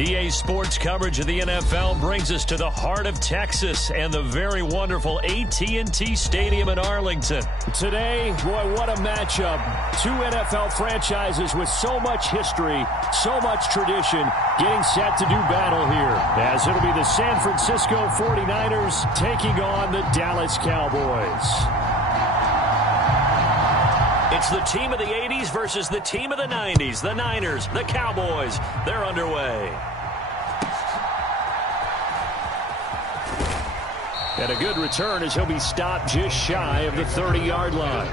EA Sports coverage of the NFL brings us to the heart of Texas and the very wonderful AT&T Stadium in Arlington. Today, boy, what a matchup. Two NFL franchises with so much history, so much tradition, getting set to do battle here. As it'll be the San Francisco 49ers taking on the Dallas Cowboys. It's the team of the 80s versus the team of the 90s. The Niners, the Cowboys, they're underway. And a good return as he'll be stopped just shy of the 30-yard line.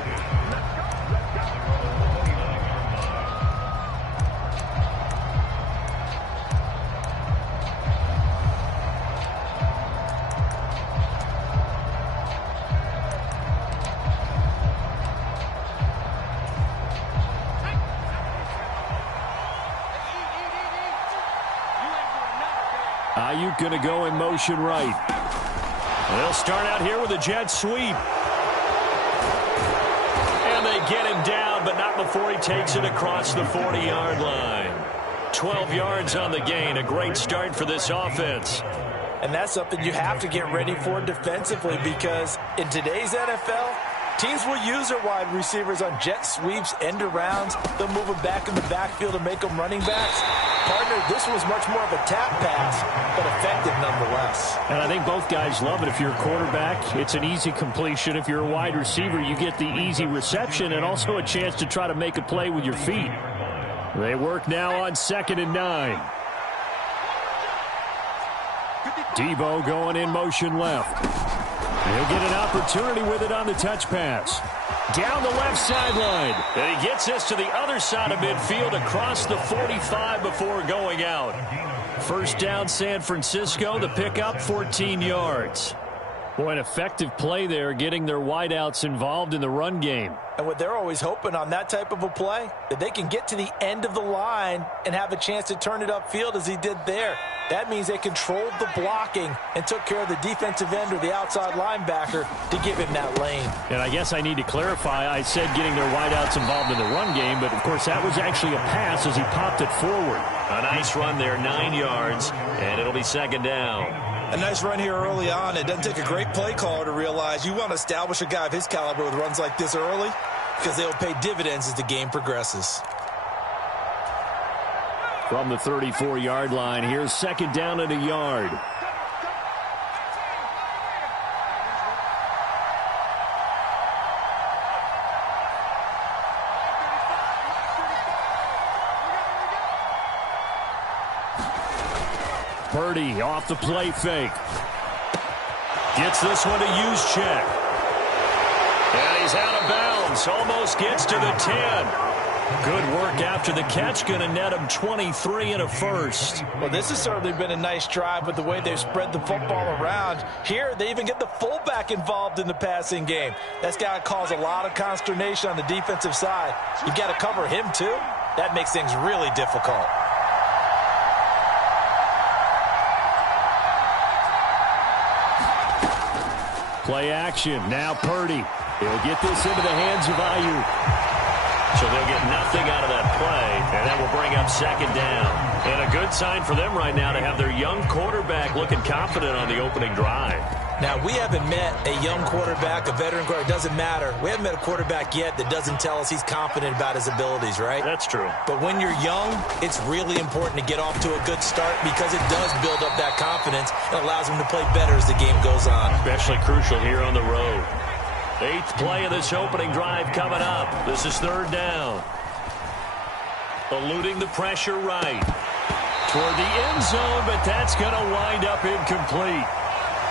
Ayuk going to go in motion right. They'll start out here with a jet sweep. And they get him down, but not before he takes it across the 40-yard line. 12 yards on the gain. A great start for this offense. And that's something you have to get ready for defensively, because in today's NFL, teams will use their wide receivers on jet sweeps, end arounds. They'll move them back in the backfield to make them running backs. Partner, this was much more of a tap pass, but effective nonetheless. And I think both guys love it. If you're a quarterback, it's an easy completion. If you're a wide receiver, you get the easy reception and also a chance to try to make a play with your feet. They work now on 2nd and 9. Debo going in motion left. He'll get an opportunity with it on the touch pass. Down the left sideline. And he gets this to the other side of midfield across the 45 before going out. First down, San Francisco. The pickup, 14 yards. Boy, an effective play there, getting their wideouts involved in the run game. And what they're always hoping on that type of a play, that they can get to the end of the line and have a chance to turn it upfield as he did there. That means they controlled the blocking and took care of the defensive end or the outside linebacker to give him that lane. And I guess I need to clarify, I said getting their wideouts involved in the run game, but of course that was actually a pass as he popped it forward. A nice run there, 9 yards, and it'll be 2nd down. A nice run here early on. It doesn't take a great play caller to realize you want to establish a guy of his caliber with runs like this early, because they'll pay dividends as the game progresses. From the 34-yard line, here's 2nd down and a yard. Purdy off the play fake. Gets this one to use check. And he's out of bounds. Almost gets to the 10. Good work after the catch. Going to net him 23 and a first. Well, this has certainly been a nice drive with the way they've spread the football around. Here, they even get the fullback involved in the passing game. That's got to cause a lot of consternation on the defensive side. You've got to cover him, too. That makes things really difficult. Play action. Now Purdy. He'll get this into the hands of Ayuk. So they'll get nothing out of that play, and that will bring up 2nd down. And a good sign for them right now to have their young quarterback looking confident on the opening drive. Now, we haven't met a young quarterback, a veteran quarterback. It doesn't matter. We haven't met a quarterback yet that doesn't tell us he's confident about his abilities, right? That's true. But when you're young, it's really important to get off to a good start, because it does build up that confidence and allows him to play better as the game goes on. Especially crucial here on the road. 8th play of this opening drive coming up. This is 3rd down. Eluding the pressure right. Toward the end zone, but that's going to wind up incomplete.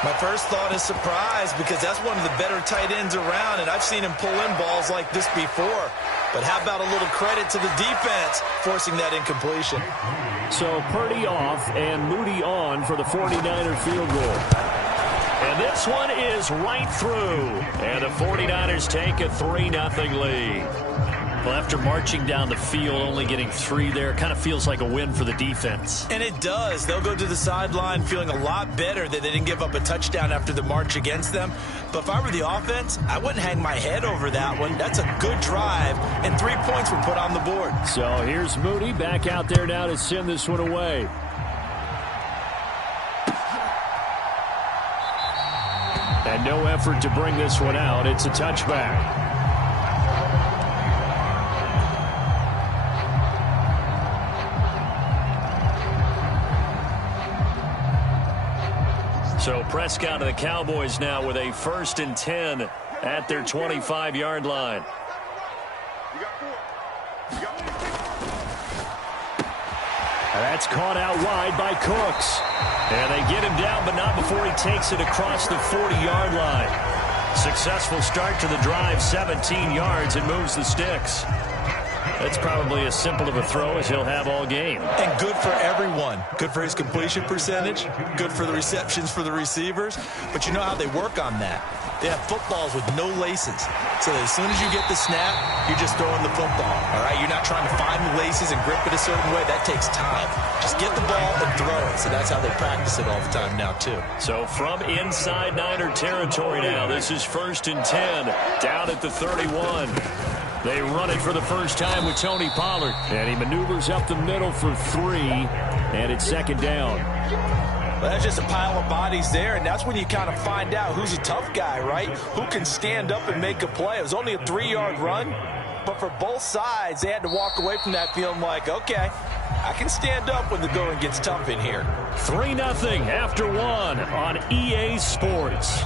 My first thought is surprise, because that's one of the better tight ends around, and I've seen him pull in balls like this before. But how about a little credit to the defense forcing that incompletion? So Purdy off and Moody on for the 49er field goal. And this one is right through. And the 49ers take a 3-0 lead. Well, after marching down the field, only getting 3 there, kind of feels like a win for the defense. And it does. They'll go to the sideline feeling a lot better that they didn't give up a touchdown after the march against them. But if I were the offense, I wouldn't hang my head over that one. That's a good drive, and 3 points were put on the board. So here's Moody back out there now to send this one away. And no effort to bring this one out. It's a touchback. So Prescott of the Cowboys now with a 1st and 10 at their 25-yard line. That's caught out wide by Cooks. And they get him down, but not before he takes it across the 40-yard line. Successful start to the drive, 17 yards, and moves the sticks. That's probably as simple of a throw as he'll have all game. And good for everyone. Good for his completion percentage. Good for the receptions for the receivers. But you know how they work on that. They have footballs with no laces. So that as soon as you get the snap, you're just throwing the football. All right? You're not trying to find the laces and grip it a certain way. That takes time. Just get the ball and throw it. So that's how they practice it all the time now, too. So from inside Niner territory now, this is 1st and 10 down at the 31. They run it for the first time with Tony Pollard. And he maneuvers up the middle for 3. And it's 2nd down. Well, that's just a pile of bodies there, and that's when you kind of find out who's a tough guy, right? Who can stand up and make a play. It was only a 3-yard run, but for both sides, they had to walk away from that feeling like, okay, I can stand up when the going gets tough in here. 3-0 after 1 on EA Sports.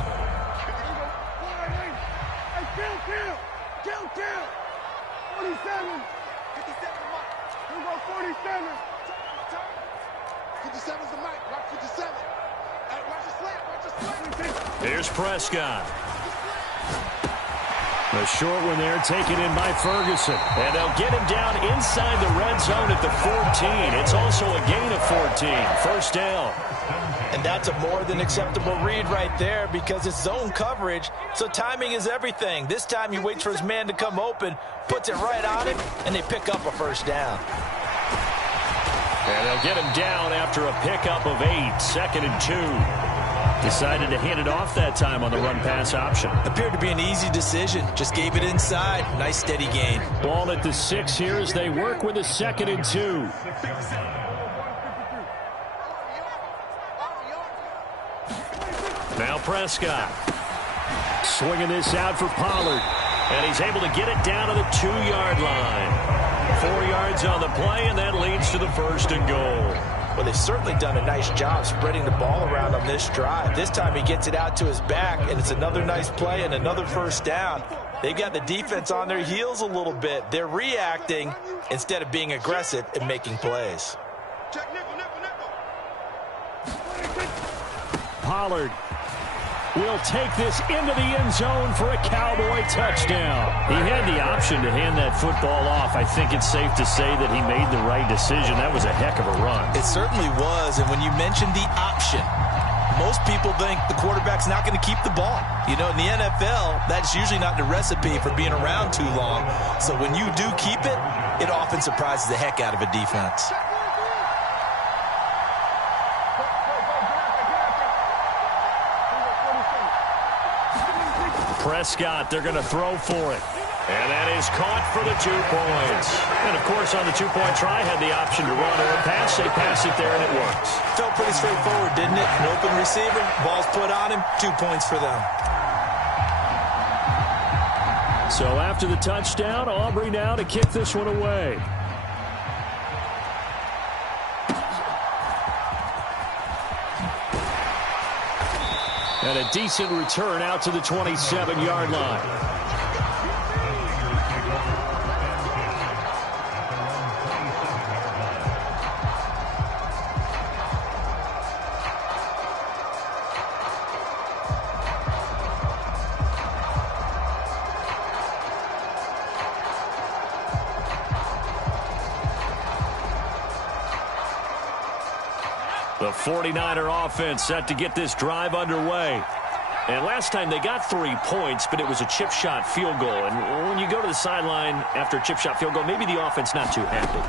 Here's Prescott. The short one there taken in by Ferguson. And they'll get him down inside the red zone at the 14. It's also a gain of 14. 1st down. And that's a more than acceptable read right there because it's zone coverage, so timing is everything. This time he waits for his man to come open, puts it right on him, and they pick up a 1st down. And they'll get him down after a pickup of 8. 2nd and 2. Decided to hand it off that time on the run-pass option. Appeared to be an easy decision. Just gave it inside. Nice steady gain. Ball at the 6 here as they work with a 2nd and 2. Now Prescott. Swinging this out for Pollard. And he's able to get it down to the 2-yard line. 4 yards on the play, and that leads to the 1st and goal. Well, they've certainly done a nice job spreading the ball around on this drive. This time he gets it out to his back, and it's another nice play and another 1st down. They've got the defense on their heels a little bit. They're reacting instead of being aggressive and making plays. Pollard will take this into the end zone for a Cowboy touchdown. He had the option to hand that football off. I think it's safe to say that he made the right decision. That was a heck of a run. It certainly was, and when you mentioned the option, most people think the quarterback's not going to keep the ball. You know, in the NFL, that's usually not the recipe for being around too long. So when you do keep it, it often surprises the heck out of a defense. Prescott, they're going to throw for it. And that is caught for the 2 points. And, of course, on the 2-point try, had the option to run or a pass. They pass it there, and it works. Felt pretty straightforward, didn't it? An open receiver, ball's put on him, 2 points for them. So after the touchdown, Aubrey now to kick this one away. And a decent return out to the 27-yard line. The 49er offense set to get this drive underway. And last time they got 3 points, but it was a chip shot field goal. And when you go to the sideline after a chip shot field goal, maybe the offense not too happy.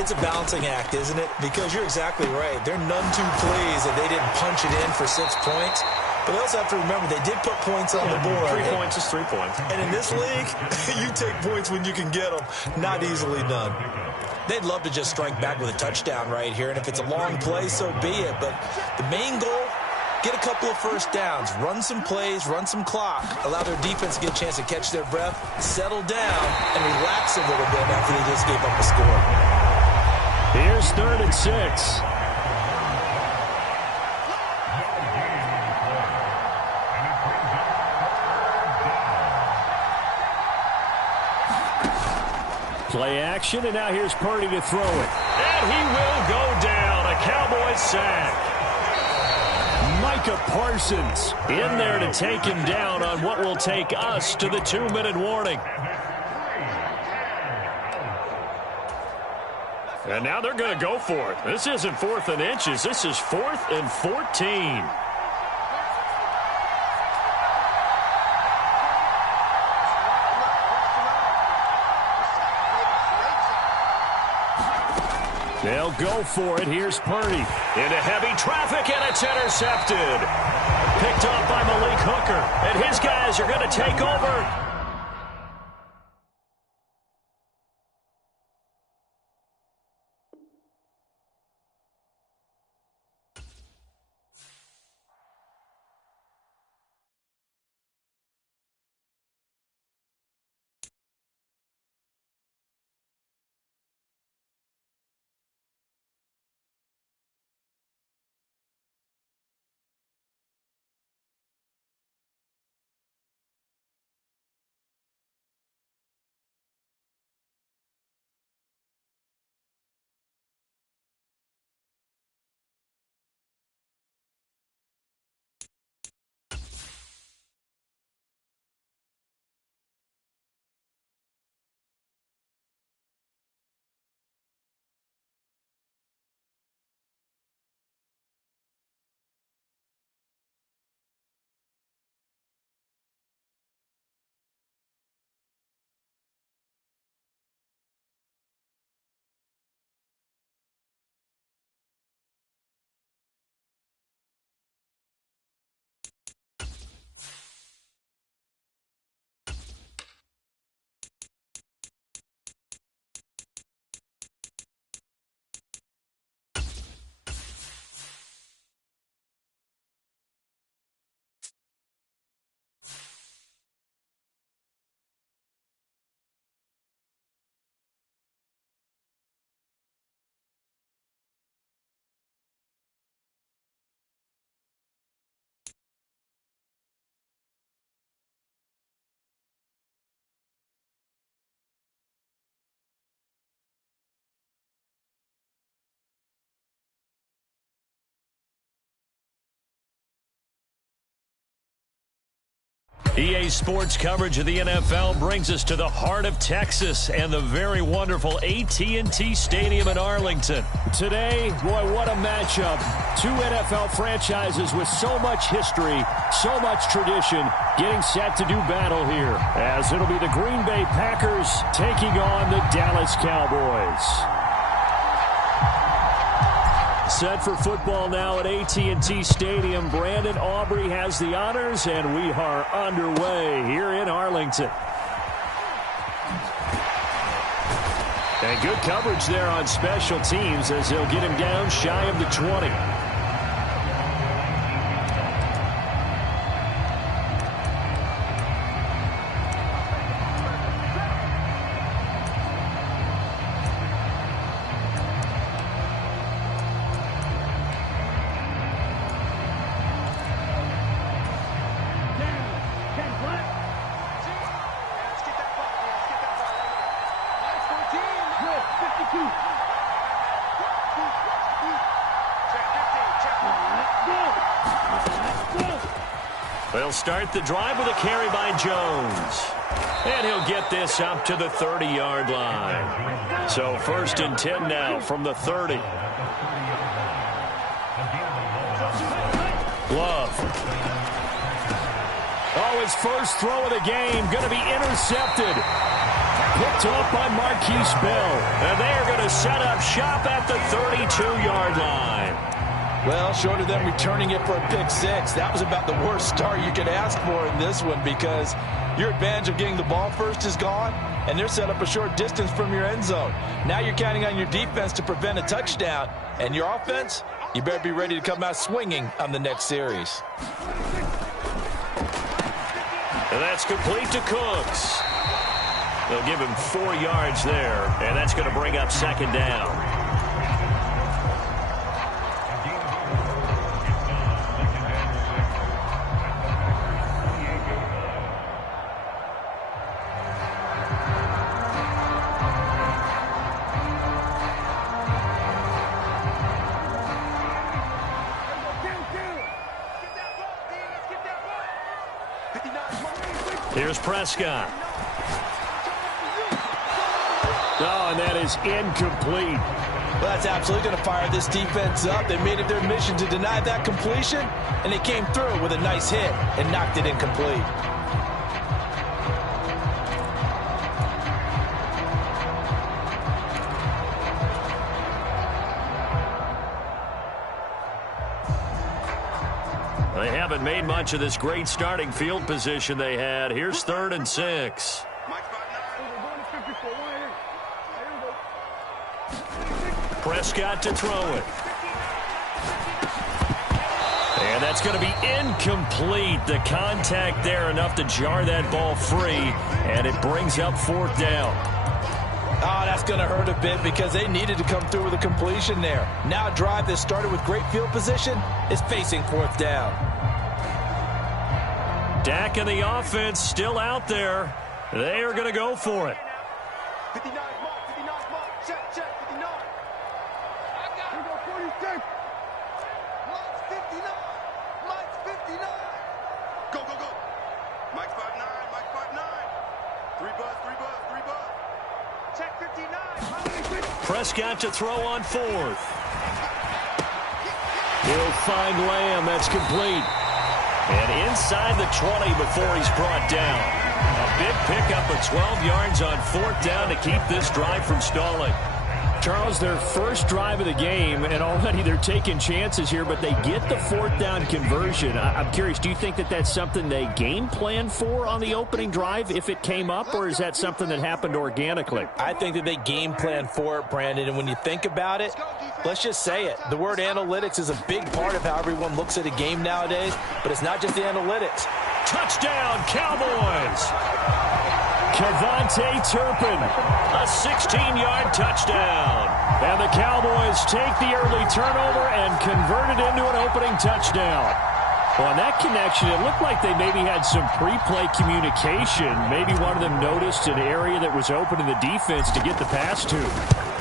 It's a balancing act, isn't it? Because you're exactly right. They're none too pleased that they didn't punch it in for 6 points. But they also have to remember they did put points on the board. 3 points is 3 points. And in this league, you take points when you can get them. Not easily done. They'd love to just strike back with a touchdown right here. And if it's a long play, so be it. But the main goal get a couple of first downs, run some plays, run some clock, allow their defense to get a chance to catch their breath, settle down, and relax a little bit after they just gave up a score. Here's 3rd and 6. Play action, and now here's Purdy to throw it. And he will go down. A Cowboys sack. Micah Parsons in there to take him down on what will take us to the 2-minute warning. And now they're going to go for it. This isn't 4th and inches. This is 4th and 14. They'll go for it. Here's Purdy. Into heavy traffic, and it's intercepted. Picked off by Malik Hooker. And his guys are going to take over. EA Sports coverage of the NFL brings us to the heart of Texas and the very wonderful AT&T Stadium in Arlington. Today, boy, what a matchup. 2 NFL franchises with so much history, so much tradition, getting set to do battle here, as it'll be the Green Bay Packers taking on the Dallas Cowboys. Set for football now at AT&T Stadium. Brandon Aubrey has the honors, and we are underway here in Arlington. And good coverage there on special teams as they'll get him down shy of the 20. They'll start the drive with a carry by Jones. And he'll get this up to the 30-yard line. So 1st and 10 now from the 30. Glove. Oh, his first throw of the game going to be intercepted. Picked off by Marquise Bell. And they are going to set up shop at the 32-yard line. Well, short of them returning it for a pick 6, that was about the worst start you could ask for in this one, because your advantage of getting the ball first is gone, and they're set up a short distance from your end zone. Now you're counting on your defense to prevent a touchdown, and your offense, You better be ready to come out swinging on the next series. And that's complete to Cooks. They'll give him 4 yards there, and that's going to bring up second down. Here's Prescott. Oh, and that is incomplete. Well, that's absolutely going to fire this defense up. They made it their mission to deny that completion, and they came through with a nice hit and knocked it incomplete. They haven't made much of this great starting field position they had. Here's 3rd and 6. Prescott to throw it. And that's going to be incomplete. The contact there enough to jar that ball free, and it brings up 4th down. Oh, that's going to hurt a bit because they needed to come through with a completion there. Now a drive that started with great field position is facing 4th down. Dak and the offense still out there. They are going to go for it. 59 mark, 59 mark, check, 59. Here we go, 46. Mike's 59, Mike's 59. Go, go, go. Mike's 5'9", Mike's 5'9". 3 buzz, 3 buzz, 3 buzz. Check 59. Prescott to throw on 4th. He'll find Lamb. That's complete. And inside the 20 before he's brought down. A big pickup of 12 yards on 4th down to keep this drive from stalling. Charles, their first drive of the game, and already they're taking chances here, but they get the 4th down conversion. I'm curious, do you think that that's something they game plan for on the opening drive if it came up, or is that something that happened organically? I think that they game plan for it, Brandon, and when you think about it, let's just say it. The word analytics is a big part of how everyone looks at a game nowadays, but it's not just the analytics. Touchdown, Cowboys! Kevontae Turpin. A 16-yard touchdown. And the Cowboys take the early turnover and convert it into an opening touchdown. Well, on that connection, it looked like they maybe had some pre-play communication. Maybe one of them noticed an area that was open in the defense to get the pass to.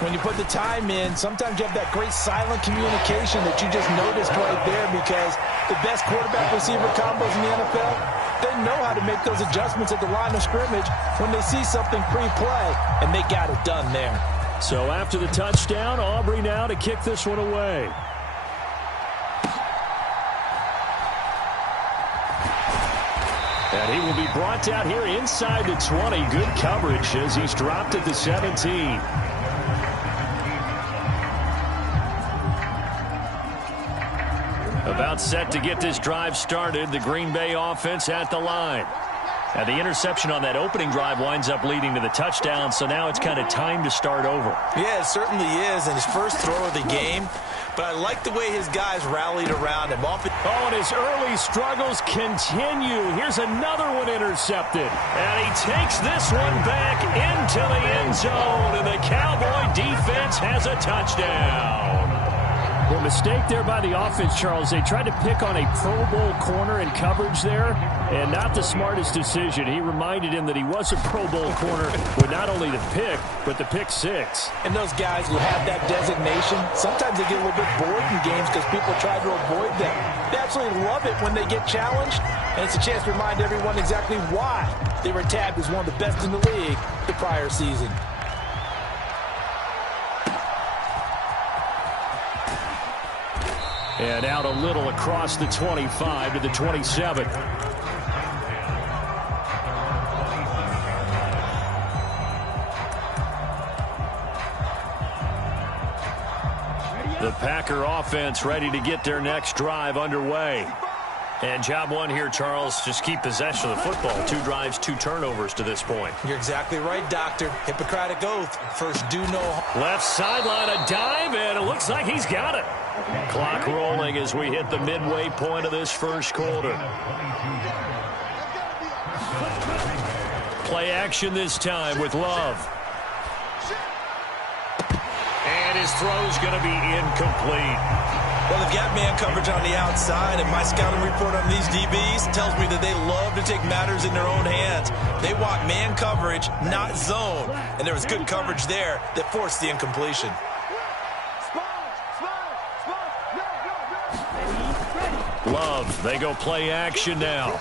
When you put the time in, sometimes you have that great silent communication that you just noticed right there because the best quarterback-receiver combos in the NFL, they know how to make those adjustments at the line of scrimmage when they see something pre-play, and they got it done there. So after the touchdown, Aubrey now to kick this one away. And he will be brought down here inside the 20. Good coverage as he's dropped at the 17. About set to get this drive started. The Green Bay offense at the line. And the interception on that opening drive winds up leading to the touchdown, so now it's kind of time to start over. Yeah, it certainly is, and his first throw of the game. But I like the way his guys rallied around him. Oh, and his early struggles continue. Here's another one intercepted. And he takes this one back into the end zone, and the Cowboy defense has a touchdown. Well, mistake there by the offense, Charles. They tried to pick on a Pro Bowl corner in coverage there, and not the smartest decision. He reminded him that he was a Pro Bowl corner with not only the pick, but the pick six. And those guys who have that designation, sometimes they get a little bit bored in games because people try to avoid them. They absolutely love it when they get challenged, and it's a chance to remind everyone exactly why they were tagged as one of the best in the league the prior season. And out a little across the 25 to the 27. The Packer offense ready to get their next drive underway. And job one here, Charles, just keep possession of the football. 2 drives, 2 turnovers to this point. You're exactly right, Doctor. Hippocratic oath. First do no harm. Left sideline, a dive, and it looks like he's got it. Clock rolling as we hit the midway point of this first quarter. Play action this time with Love. And his throw's going to be incomplete. Well, they've got man coverage on the outside, and my scouting report on these DBs tells me that they love to take matters in their own hands. They want man coverage, not zone. And there was good coverage there that forced the incompletion. Love, they go play action now.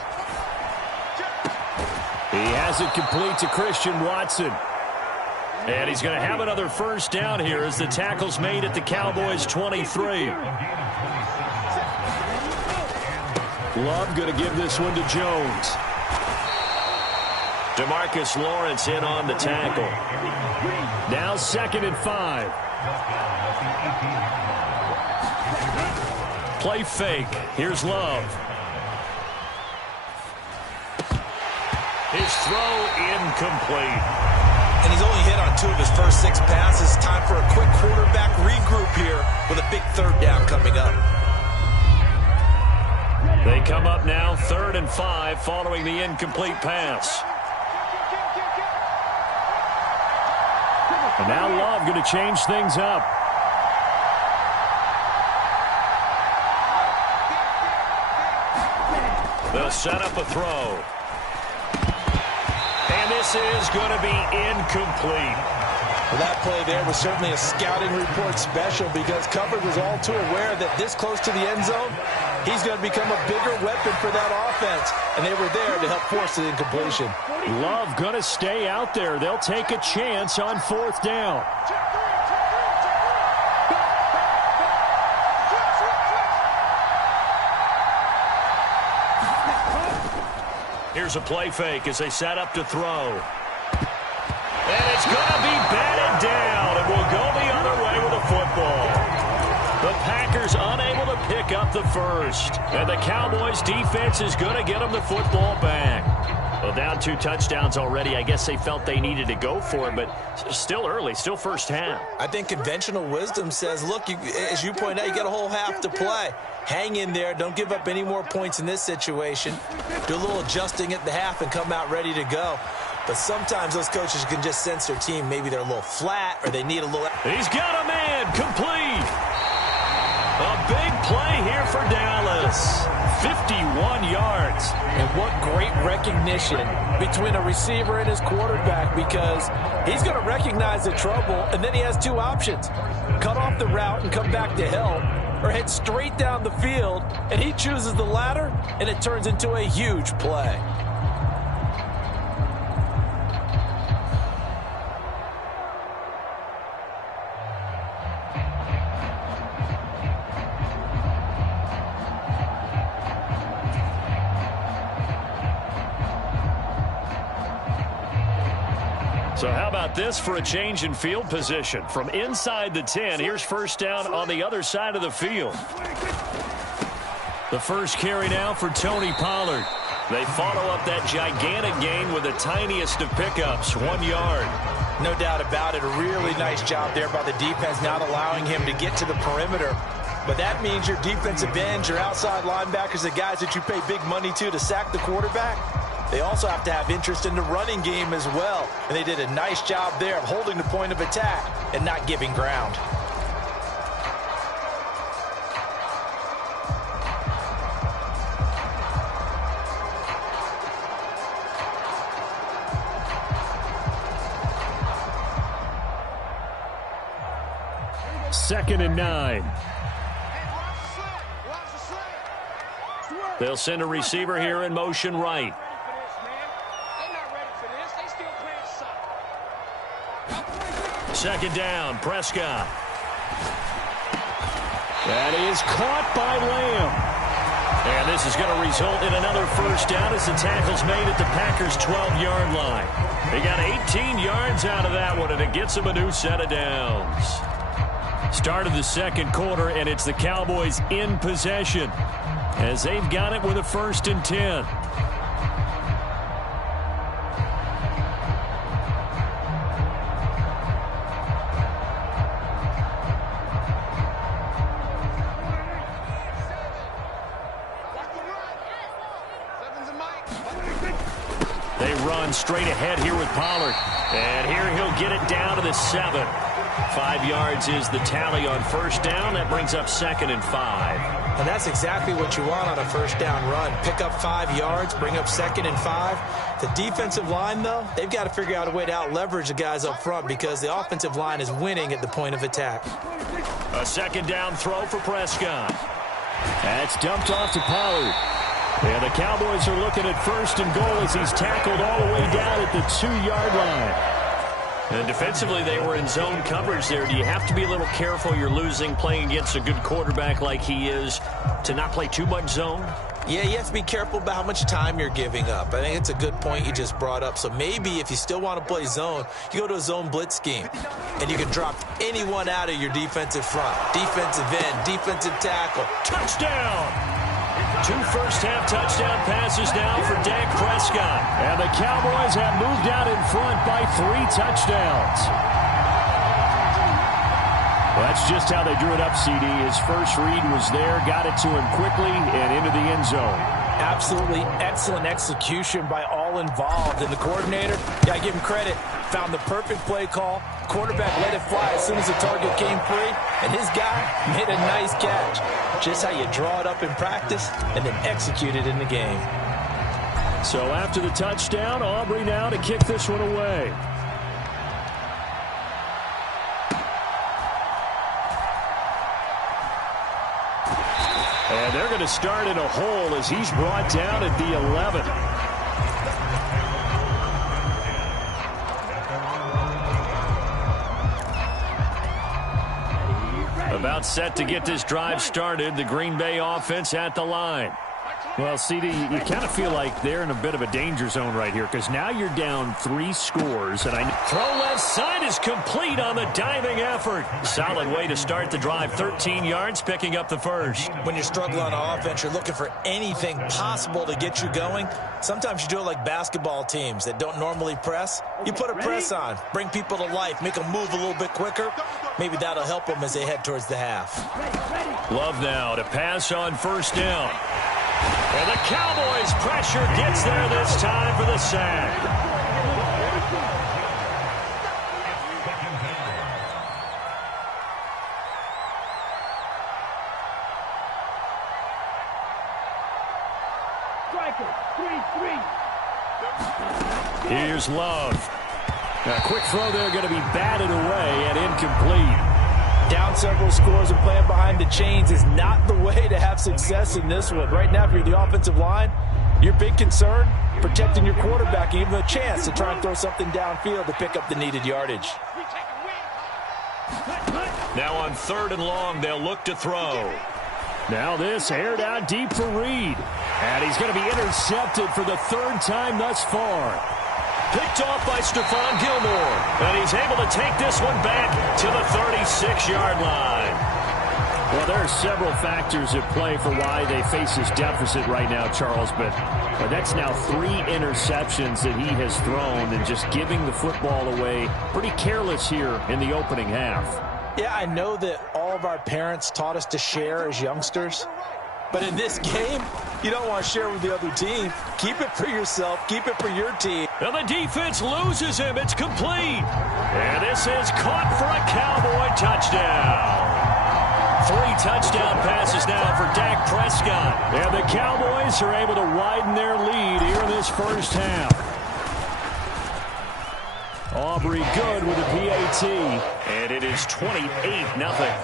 He has it complete to Christian Watson. And he's going to have another first down here as the tackle's made at the Cowboys' 23. Love going to give this one to Jones. DeMarcus Lawrence in on the tackle. Now 2nd and 5. Play fake. Here's Love. His throw incomplete. And he's only hit on 2 of his first 6 passes. Time for a quick quarterback regroup here with a big 3rd down coming up. They come up now 3rd and 5 following the incomplete pass. And now Love going to change things up. They'll set up a throw. And this is going to be incomplete. Well, that play there was certainly a scouting report special because coverage was all too aware that this close to the end zone, he's going to become a bigger weapon for that offense. And they were there to help force the incompletion. Love going to stay out there. They'll take a chance on 4th down. Here's a play fake as they set up to throw. And it's going to be batted down, and will go the other way with a football. The Packers unable to pick up the first. And the Cowboys defense is going to get them the football back. Well, down 2 touchdowns already. I guess they felt they needed to go for it, but still early, still first half. I think conventional wisdom says, look, as you point out, you got a whole half to play. Hang in there. Don't give up any more points in this situation. Do a little adjusting at the half and come out ready to go. But sometimes those coaches can just sense their team. Maybe they're a little flat or they need a little... He's got a man complete. A big play here for Dallas. 51 yards. And what great recognition between a receiver and his quarterback, because he's going to recognize the trouble, and then he has 2 options. Cut off the route and come back to help, or head straight down the field, and he chooses the latter, and it turns into a huge play. So how about this for a change in field position? From inside the 10, here's first down on the other side of the field. The first carry now for Tony Pollard. They follow up that gigantic gain with the tiniest of pickups, 1 yard. No doubt about it. A really nice job there by the defense, not allowing him to get to the perimeter. But that means your defensive ends, your outside linebackers, the guys that you pay big money to sack the quarterback, they also have to have interest in the running game as well. And they did a nice job there of holding the point of attack and not giving ground. Second and 9. They'll send a receiver here in motion right. Second down, Prescott. That is caught by Lamb. And this is going to result in another first down as the tackle's made at the Packers' 12-yard line. They got 18 yards out of that one, and it gets them a new set of downs. Start of the second quarter, and it's the Cowboys in possession as they've got it with a 1st and 10. They run straight ahead here with Pollard. And here he'll get it down to the 7. 5 yards is the tally on first down. That brings up 2nd and 5. And that's exactly what you want on a first down run. Pick up 5 yards, bring up 2nd and 5. The defensive line, though, they've got to figure out a way to out-leverage the guys up front because the offensive line is winning at the point of attack. A 2nd down throw for Prescott. That's dumped off to Pollard. And the Cowboys are looking at 1st and goal as he's tackled all the way down at the 2-yard line. And defensively, they were in zone coverage there. Do you have to be a little careful? You're losing, playing against a good quarterback like he is, to not play too much zone? Yeah, you have to be careful about how much time you're giving up. I think it's a good point you just brought up. So maybe if you still want to play zone, you go to a zone blitz scheme, and you can drop anyone out of your defensive front. Defensive end, defensive tackle. Touchdown! 2 first-half touchdown passes now for Dak Prescott. And the Cowboys have moved out in front by 3 touchdowns. That's just how they drew it up, CD. His first read was there, got it to him quickly, and into the end zone. Absolutely excellent execution by all involved. And the coordinator, got to give him credit, found the perfect play call. Quarterback let it fly as soon as the target came free, and his guy made a nice catch. Just how you draw it up in practice and then execute it in the game. So after the touchdown, Aubrey now to kick this one away. And they're going to start in a hole as he's brought down at the 11. About set to get this drive started, the Green Bay offense at the line. Well, CD, you kind of feel like they're in a bit of a danger zone right here because now you're down 3 scores. And Throw left side is complete on the diving effort. Solid way to start the drive. 13 yards, picking up the first. When you're struggling on offense, you're looking for anything possible to get you going. Sometimes you do it like basketball teams that don't normally press. You put a press on, bring people to life, make them move a little bit quicker. Maybe that'll help them as they head towards the half. Love now to pass on first down. And the Cowboys' pressure gets there this time for the sack. Here's Love. A quick throw there going to be batted away and incomplete. Down several scores and playing behind the chains is not the way to have success in this one. Right now, if you're the offensive line, your big concern, protecting your quarterback, even a chance to try and throw something downfield to pick up the needed yardage. Now on 3rd and long, they'll look to throw. Now this aired out deep for Reed. And he's going to be intercepted for the 3rd time thus far. Picked off by Stephon Gilmore. And he's able to take this one back to the 36-yard line. Well, there are several factors at play for why they face this deficit right now, Charles. But that's now 3 interceptions that he has thrown and just giving the football away pretty careless here in the opening half. Yeah, I know that all of our parents taught us to share as youngsters. But in this game, you don't want to share with the other team. Keep it for yourself. Keep it for your team. And the defense loses him. It's complete. And this is caught for a Cowboy touchdown. 3 touchdown passes now for Dak Prescott. And the Cowboys are able to widen their lead here in this first half. Aubrey good with a PAT. And it is 28-0.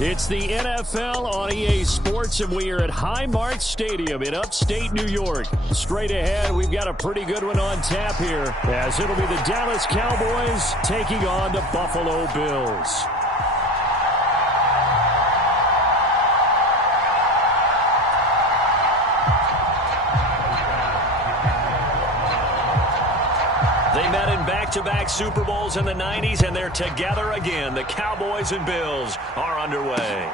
It's the NFL on EA Sports, and we are at Highmark Stadium in upstate New York. Straight ahead, we've got a pretty good one on tap here, as it'll be the Dallas Cowboys taking on the Buffalo Bills. They met in back-to-back Super Bowls in the 90s, and they're together again. The Cowboys and Bills are underway.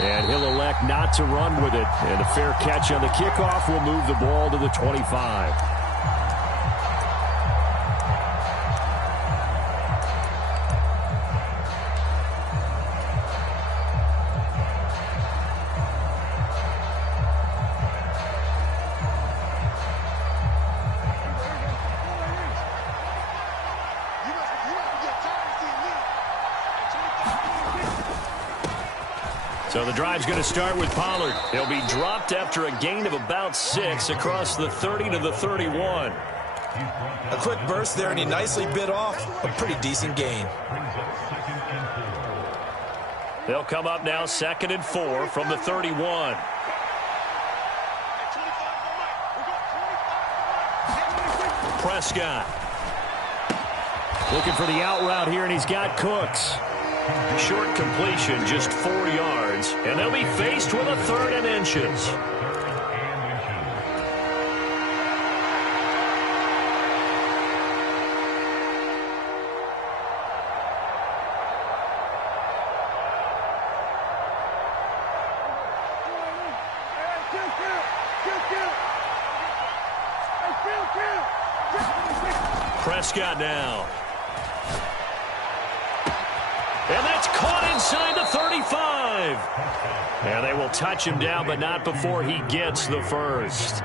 And he'll elect not to run with it. And a fair catch on the kickoff will move the ball to the 25. So the drive's going to start with Pollard. He'll be dropped after a gain of about 6 across the 30 to the 31. A quick burst there, and he nicely bit off a pretty decent gain. They'll come up now 2nd and 4 from the 31. Prescott. Looking for the out route here, and he's got Cooks. Short completion, just 4 yards, and they'll be faced with a 3rd and inches. Prescott now. And that's caught inside the 35. And they will touch him down, but not before he gets the first.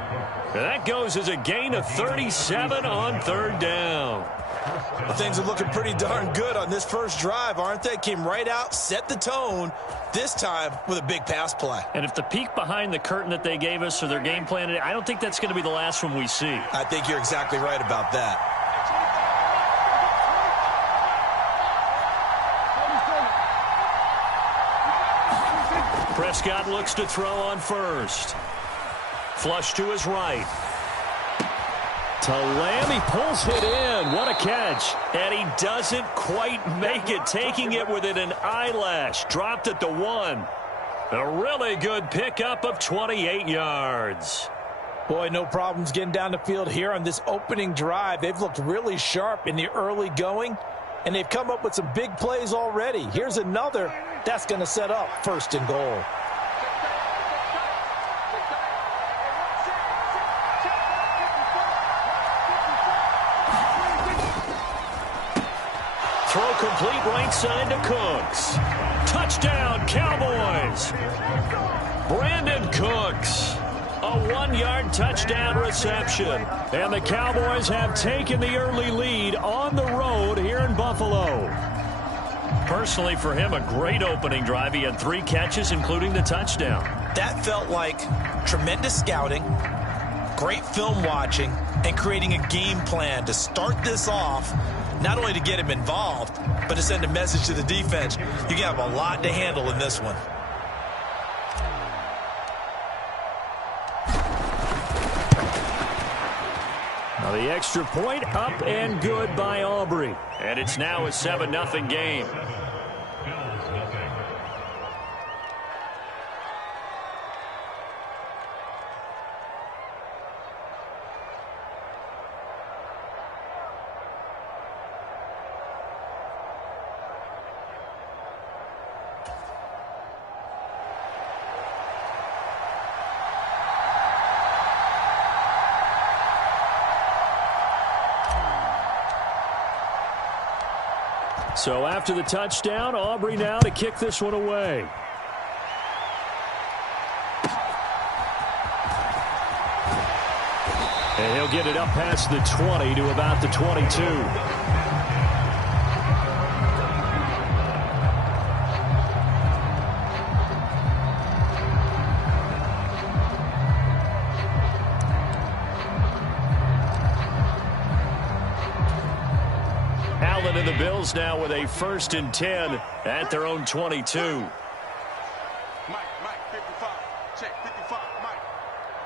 And that goes as a gain of 37 on 3rd down. Well, things are looking pretty darn good on this first drive, aren't they? Came right out, set the tone, this time with a big pass play. And if the peek behind the curtain that they gave us or their game plan, I don't think that's going to be the last one we see. I think you're exactly right about that. Prescott looks to throw on first. Flush to his right. To Lamb, he pulls it in. What a catch. And he doesn't quite make it, taking it within an eyelash. Dropped at the 1. A really good pickup of 28 yards. Boy, no problems getting down the field here on this opening drive. They've looked really sharp in the early going, and they've come up with some big plays already. Here's another that's going to set up 1st and goal. Throw complete right side to Cooks. Touchdown, Cowboys. Brandon Cooks. A 1-yard touchdown reception. And the Cowboys have taken the early lead on the road here in Buffalo. Personally, for him, a great opening drive. He had 3 catches, including the touchdown. That felt like tremendous scouting, great film watching, and creating a game plan to start this off, not only to get him involved, but to send a message to the defense. You have a lot to handle in this one. Now the extra point up and good by Aubrey. And it's now a 7-0 game. So after the touchdown, Aubrey now to kick this one away. And he'll get it up past the 20 to about the 22. Allen and the Bills now with a 1st and 10 at their own 22. check, 55, Mike.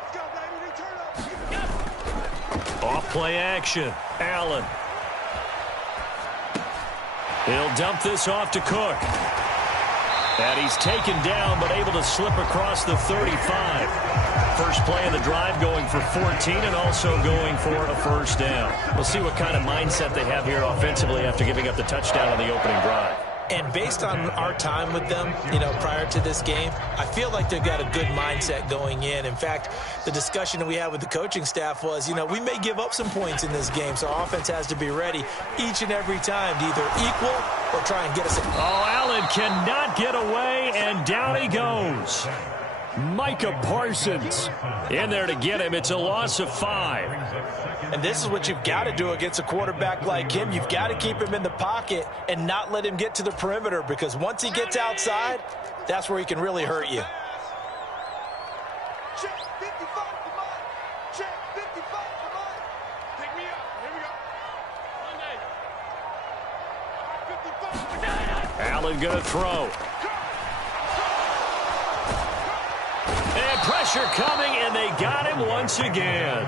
Let's go, baby. Turn up. Off play action. Allen. He'll dump this off to Cook. And he's taken down, but able to slip across the 35. First play of the drive going for 14 and also going for a first down. We'll see what kind of mindset they have here offensively after giving up the touchdown on the opening drive. And based on our time with them, prior to this game, I feel like they've got a good mindset going in. In fact, the discussion that we had with the coaching staff was, we may give up some points in this game, so our offense has to be ready each and every time to either equal or try and get us. Oh, Allen cannot get away, and down he goes. Micah Parsons in there to get him. It's a loss of 5. And this is what you've got to do against a quarterback like him. You've got to keep him in the pocket and not let him get to the perimeter, because once he gets outside, that's where he can really hurt you. Check, 55 for Mike. Check, 55 for Mike. Take me up. Here we go. Monday. 55. Allen going to throw. And pressure coming, and they got him once again.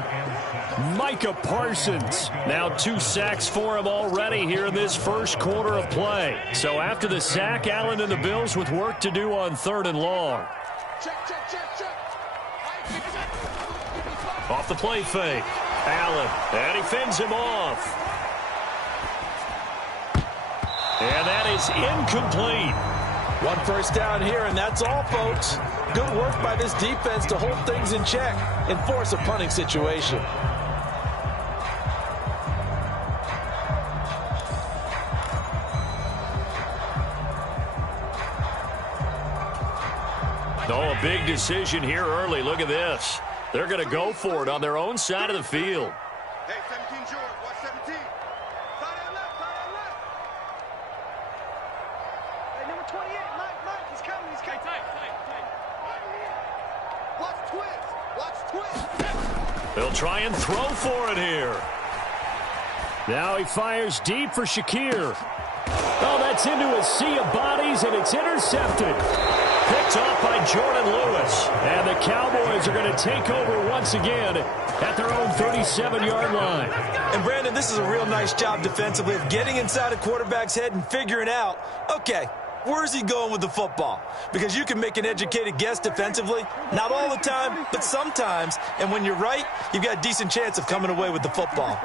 Micah Parsons. Now 2 sacks for him already here in this first quarter of play. So after the sack, Allen and the Bills with work to do on 3rd and long. Check, check, check, check. Off the play fake. Allen, and he fends him off. And that is incomplete. 1 first down here, and that's all, folks. Good work by this defense to hold things in check and force a punting situation. Oh, a big decision here early. Look at this. They're going to go for it on their own side of the field. Hey, 17 George, watch 17. Side out left, side out left. Hey, number 28, Mike, he's coming, he's coming. Tight. Watch twist. They'll try and throw for it here. Now he fires deep for Shakir. Oh, that's into a sea of bodies, and it's intercepted. Picked off by Jordan Lewis. And the Cowboys are going to take over once again at their own 37-yard line. And, Brandon, this is a real nice job defensively of getting inside a quarterback's head and figuring out, okay, where's he going with the football? Because you can make an educated guess defensively. Not all the time, but sometimes. And when you're right, you've got a decent chance of coming away with the football.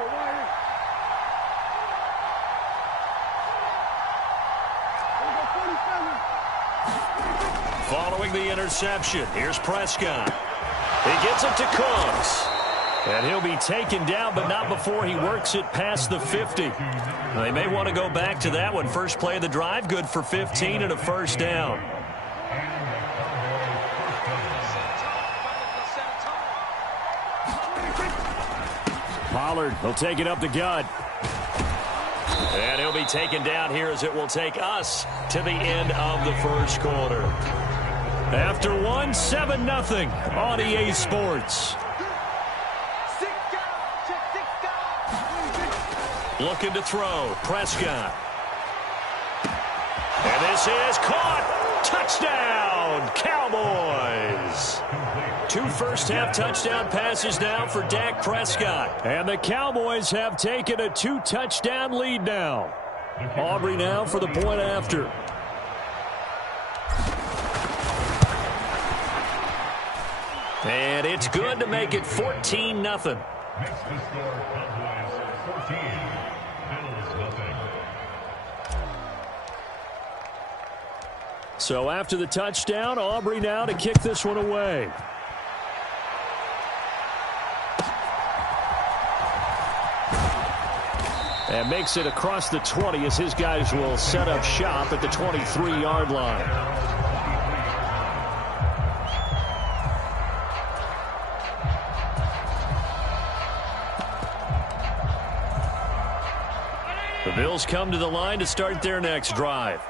Following the interception, here's Prescott. He gets it to Cooks. And he'll be taken down, but not before he works it past the 50. They may want to go back to that one. First play of the drive, good for 15 and a first down. Pollard will take it up the gut. And he'll be taken down here as it will take us to the end of the first quarter. After 7-0 on EA Sports. Looking to throw. Prescott. And this is caught. Touchdown, Cowboys. 2 first-half touchdown passes now for Dak Prescott. And the Cowboys have taken a 2-touchdown lead now. Aubrey now for the point after. And it's good to make it 14-0. So after the touchdown, Aubrey now to kick this one away. And makes it across the 20 as his guys will set up shop at the 23-yard line. The Bills come to the line to start their next drive.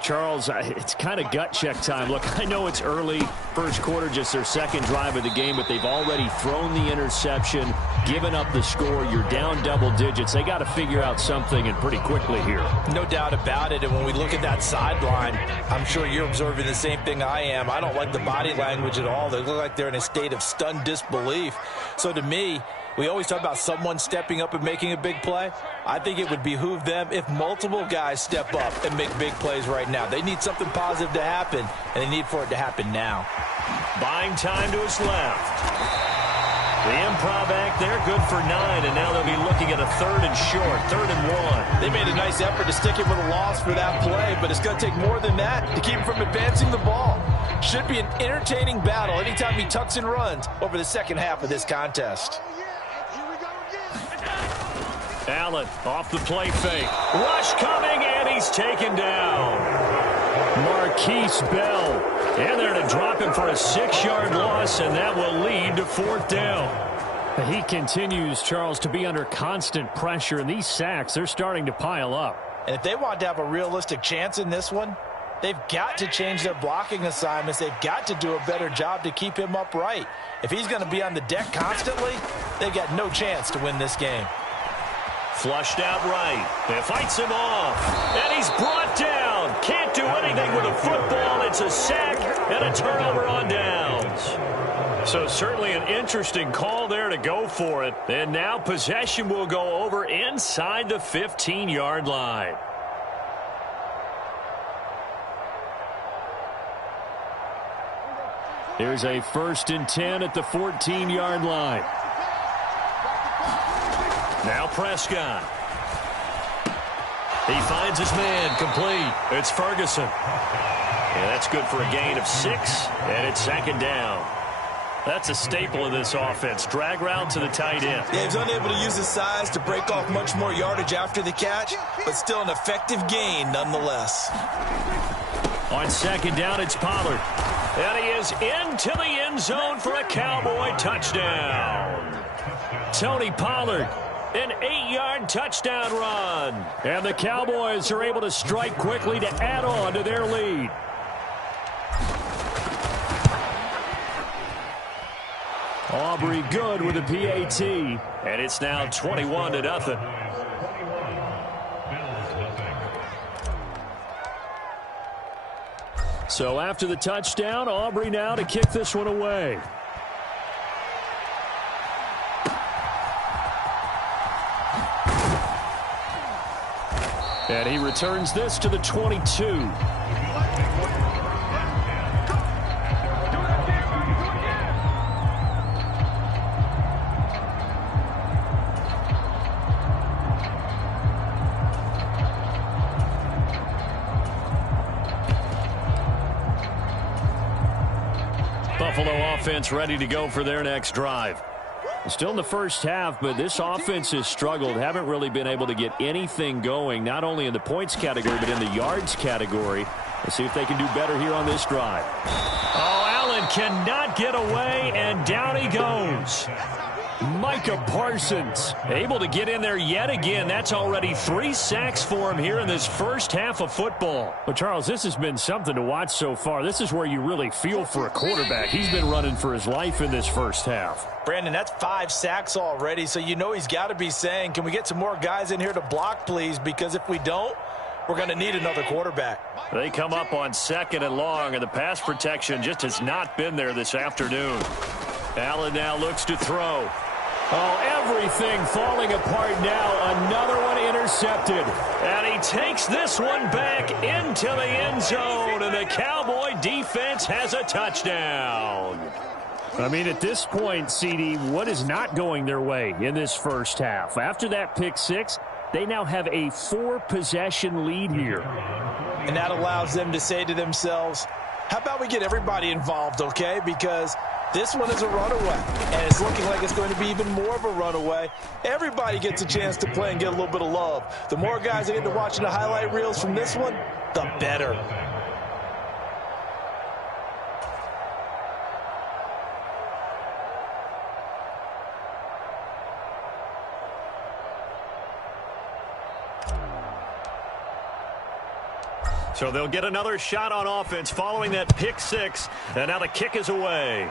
Charles, it's kind of gut check time. Look, I know it's early first quarter, just their second drive of the game, but they've already thrown the interception, given up the score. You're down double digits. They got to figure out something, and pretty quickly here. No doubt about it. And when we look at that sideline, I'm sure you're observing the same thing I am. I don't like the body language at all. They look like they're in a state of stunned disbelief. So to me, we always talk about someone stepping up and making a big play. I think it would behoove them if multiple guys step up and make big plays right now. They need something positive to happen, and they need for it to happen now. Buying time to his left. The improv act there, good for 9, and now they'll be looking at a 3rd and short, 3rd and 1. They made a nice effort to stick him with a loss for that play, but it's going to take more than that to keep him from advancing the ball. Should be an entertaining battle anytime he tucks and runs over the second half of this contest. Allen off the play fake. Rush coming, and he's taken down. Marquise Bell in there to drop him for a 6-yard loss, and that will lead to 4th down. He continues, Charles, to be under constant pressure, and these sacks, they're starting to pile up. And if they want to have a realistic chance in this one, they've got to change their blocking assignments. They've got to do a better job to keep him upright. If he's going to be on the deck constantly, they've got no chance to win this game. Flushed out right. It fights him off. And he's brought down. Can't do anything with a football. It's a sack and a turnover on downs. So certainly an interesting call there to go for it. And now possession will go over inside the 15-yard line. Here's a 1st and 10 at the 14-yard line. Now Prescott. He finds his man complete. It's Ferguson. And that's good for a gain of 6, and it's 2nd down. That's a staple of this offense. Drag route to the tight end. Yeah, he was unable to use his size to break off much more yardage after the catch, but still an effective gain nonetheless. On 2nd down, it's Pollard. And he is into the end zone for a Cowboy touchdown. Tony Pollard. An 8-yard touchdown run. And the Cowboys are able to strike quickly to add on to their lead. Aubrey good with a PAT. And it's now 21-0. So after the touchdown, Aubrey now to kick this one away. And he returns this to the 22. Buffalo offense ready to go for their next drive. Still in the first half, but this offense has struggled. Haven't really been able to get anything going, not only in the points category, but in the yards category. Let's see if they can do better here on this drive. Oh, Allen cannot get away, and down he goes. Micah Parsons able to get in there yet again. That's already 3 sacks for him here in this first half of football. But, Charles, this has been something to watch so far. This is where you really feel for a quarterback. He's been running for his life in this first half. Brandon, that's 5 sacks already, so you know he's got to be saying, can we get some more guys in here to block, please? Because if we don't, we're going to need another quarterback. They come up on 2nd and long, and the pass protection just has not been there this afternoon. Allen now looks to throw. Oh, everything falling apart now. Another one intercepted. And he takes this one back into the end zone, and the Cowboy defense has a touchdown. I mean, at this point, CD, what is not going their way in this first half? After that pick 6, they now have a 4-possession lead here. And that allows them to say to themselves, how about we get everybody involved, okay? Because this one is a runaway, and it's looking like it's going to be even more of a runaway. Everybody gets a chance to play and get a little bit of love. The more guys that get to watching the highlight reels from this one, the better. So they'll get another shot on offense following that pick six. And now the kick is away.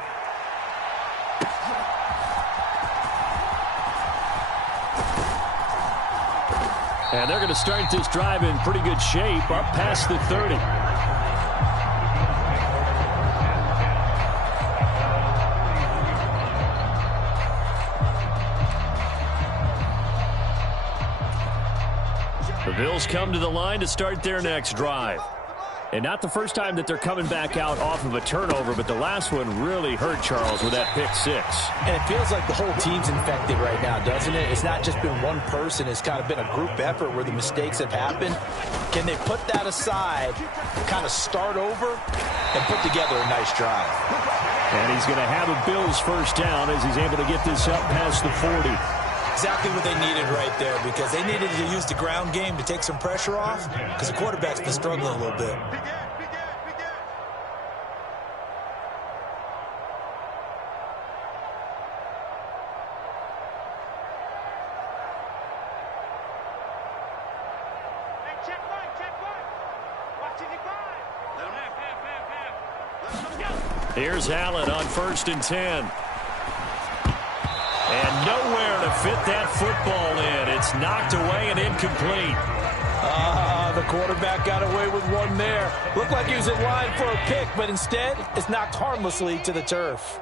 And they're going to start this drive in pretty good shape, up past the 30. The Bills come to the line to start their next drive. And not the first time that they're coming back out off of a turnover, but the last one really hurt Charles with that pick six. And it feels like the whole team's infected right now, doesn't it? It's not just been one person. It's kind of been a group effort where the mistakes have happened. Can they put that aside, kind of start over, and put together a nice drive? And he's going to have a Bills first down as he's able to get this up past the 40. Exactly what they needed right there, because they needed to use the ground game to take some pressure off, because the quarterback's been struggling a little bit. Here's Allen on 1st and 10. And nowhere to fit that football in. It's knocked away and incomplete. The quarterback got away with one there. Looked like he was in line for a pick, but instead, it's knocked harmlessly to the turf.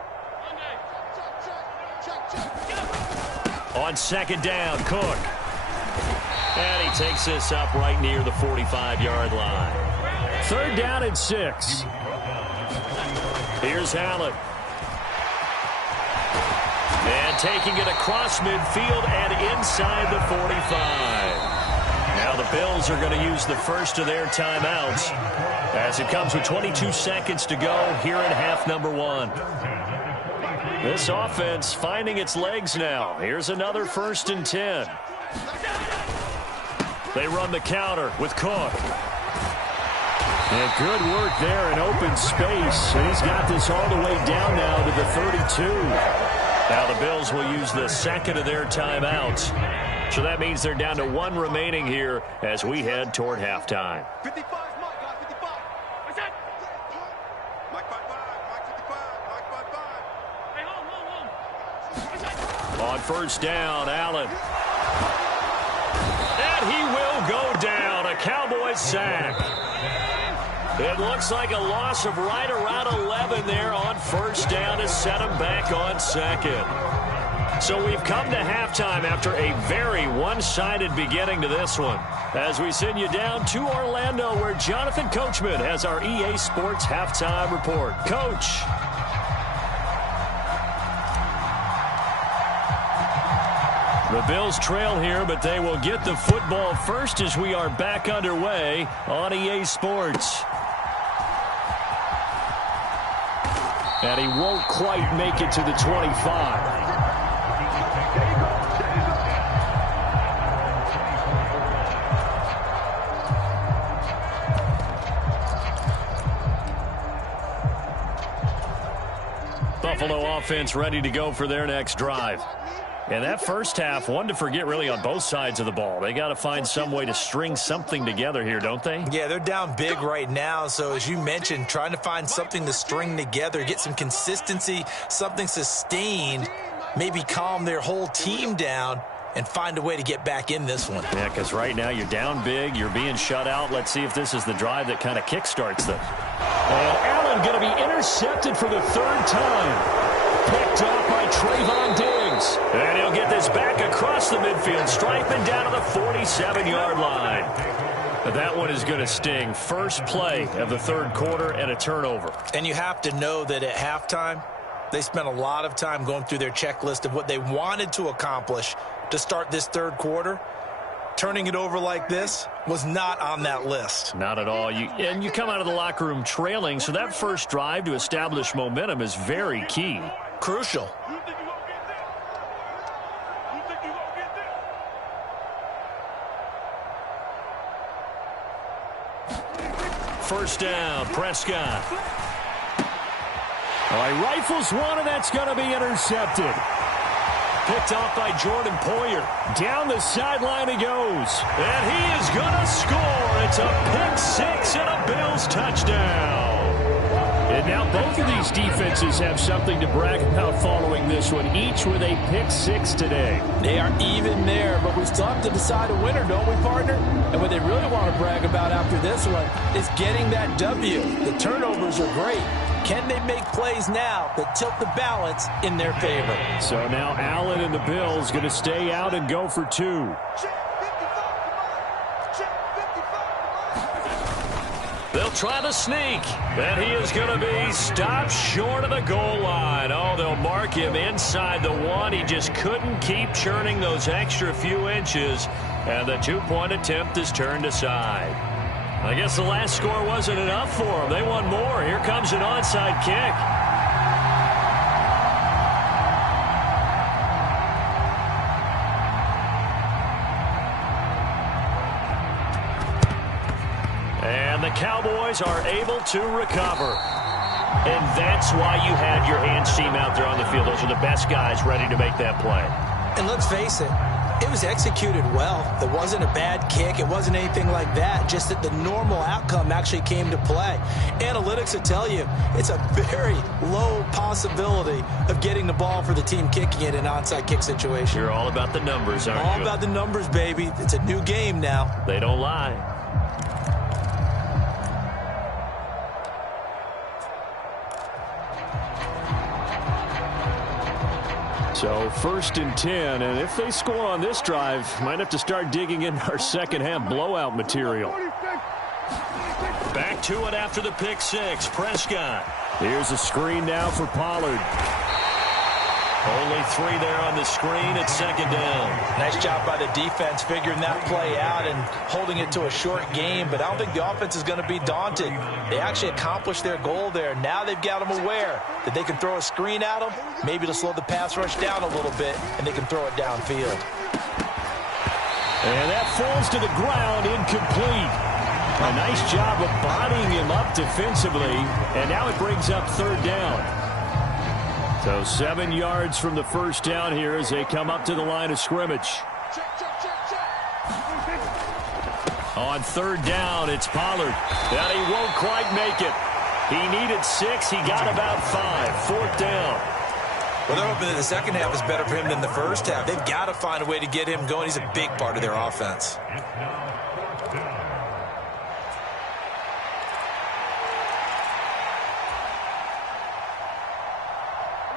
On 2nd down, Cook. And he takes this up right near the 45-yard line. 3rd down and 6. Here's Allen. And taking it across midfield and inside the 45. Now the Bills are going to use the first of their timeouts as it comes with 22 seconds to go here in half number 1. This offense finding its legs now. Here's another 1st and 10. They run the counter with Cook. And good work there in open space. And he's got this all the way down now to the 32. Now the Bills will use the second of their timeouts. So that means they're down to 1 remaining here as we head toward halftime. 55, Mike, 55. What's that? Mike 55, Mike 55, Mike 55. Hey, home. On 1st down, Allen. And he will go down. A Cowboys sack. It looks like a loss of right around 11 there on 1st down to set him back on 2nd. So we've come to halftime after a very one-sided beginning to this one. As we send you down to Orlando, where Jonathan Coachman has our EA Sports halftime report. Coach. The Bills trail here, but they will get the football first as we are back underway on EA Sports. And he won't quite make it to the 25. Buffalo offense ready to go for their next drive. And that first half, one to forget really on both sides of the ball. They got to find some way to string something together here, don't they? Yeah, they're down big right now. So as you mentioned, trying to find something to string together, get some consistency, something sustained, maybe calm their whole team down and find a way to get back in this one. Yeah, because right now you're down big, you're being shut out. Let's see if this is the drive that kind of kickstarts them. And Allen going to be intercepted for the 3rd time. Picked up by Trayvon Diggs. And he'll get this back across the midfield stripe and down to the 47-yard line. That one is going to sting. First play of the 3rd quarter and a turnover. And you have to know that at halftime, they spent a lot of time going through their checklist of what they wanted to accomplish to start this 3rd quarter. Turning it over like this was not on that list. Not at all. And you come out of the locker room trailing, so that first drive to establish momentum is very key. Crucial. First down, Prescott. All right, rifles one, and that's going to be intercepted. picked off by Jordan Poyer. Down the sideline he goes. And he is going to score. It's a pick six and a Bills touchdown. And now both of these defenses have something to brag about following this one, each with a pick six today. They are even there, but we still have to decide a winner, don't we, partner? And what they really want to brag about after this one is getting that W. The turnovers are great. Can they make plays now that tilt the balance in their favor? So now Allen and the Bills going to stay out and go for two. They'll try to sneak, and he is going to be stopped short of the goal line. Oh, they'll mark him inside the one. He just couldn't keep churning those extra few inches, and the two-point attempt is turned aside. I guess the last score wasn't enough for them. They want more. Here comes an onside kick. And the Cowboys are able to recover. And that's why you have your hands team out there on the field. Those are the best guys ready to make that play. And let's face it, it was executed well. It wasn't a bad kick. It wasn't anything like that. Just that the normal outcome actually came to play. Analytics will tell you it's a very low possibility of getting the ball for the team kicking it in an onside kick situation. You're all about the numbers, aren't you? All about the numbers, baby. It's a new game now. They don't lie. So 1st and 10, and if they score on this drive, might have to start digging in our second half blowout material. Back to it after the pick six. Prescott. Here's a screen now for Pollard. Only 3 there on the screen at second down. Nice job by the defense figuring that play out and holding it to a short game, but I don't think the offense is going to be daunted. They actually accomplished their goal there. Now they've got them aware that they can throw a screen at them, maybe to slow the pass rush down a little bit, and they can throw it downfield. And that falls to the ground, incomplete. A nice job of bodying him up defensively, and now it brings up 3rd down. So 7 yards from the first down here as they come up to the line of scrimmage. On 3rd down, it's Pollard. And he won't quite make it. He needed 6. He got about 5. 4th down. Well, they're hoping that the second half is better for him than the first half. They've got to find a way to get him going. He's a big part of their offense.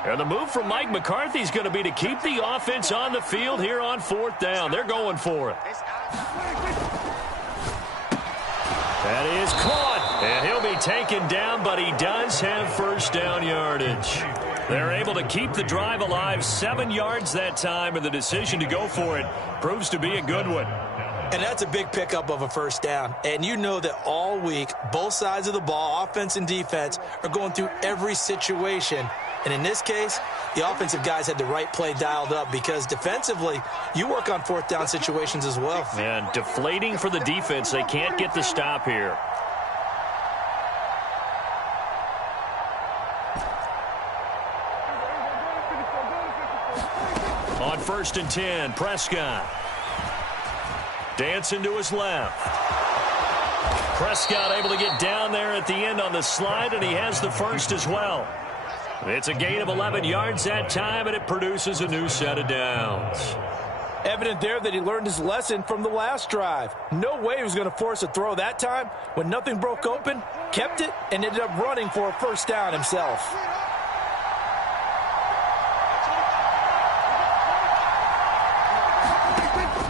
And the move from Mike McCarthy is going to be to keep the offense on the field here on 4th down. They're going for it. That is caught. And he'll be taken down, but he does have first down yardage. They're able to keep the drive alive. 7 yards that time, and the decision to go for it proves to be a good one. And that's a big pickup of a first down. And you know that all week, both sides of the ball, offense and defense, are going through every situation. And in this case, the offensive guys had the right play dialed up because defensively, you work on 4th down situations as well. And deflating for the defense. They can't get the stop here. On 1st and 10, Prescott. Dancing to his left. Prescott able to get down there at the end on the slide, and he has the first as well. It's a gain of 11 yards that time, and it produces a new set of downs. Evident there that he learned his lesson from the last drive. No way he was going to force a throw that time. When nothing broke open, kept it, and ended up running for a first down himself.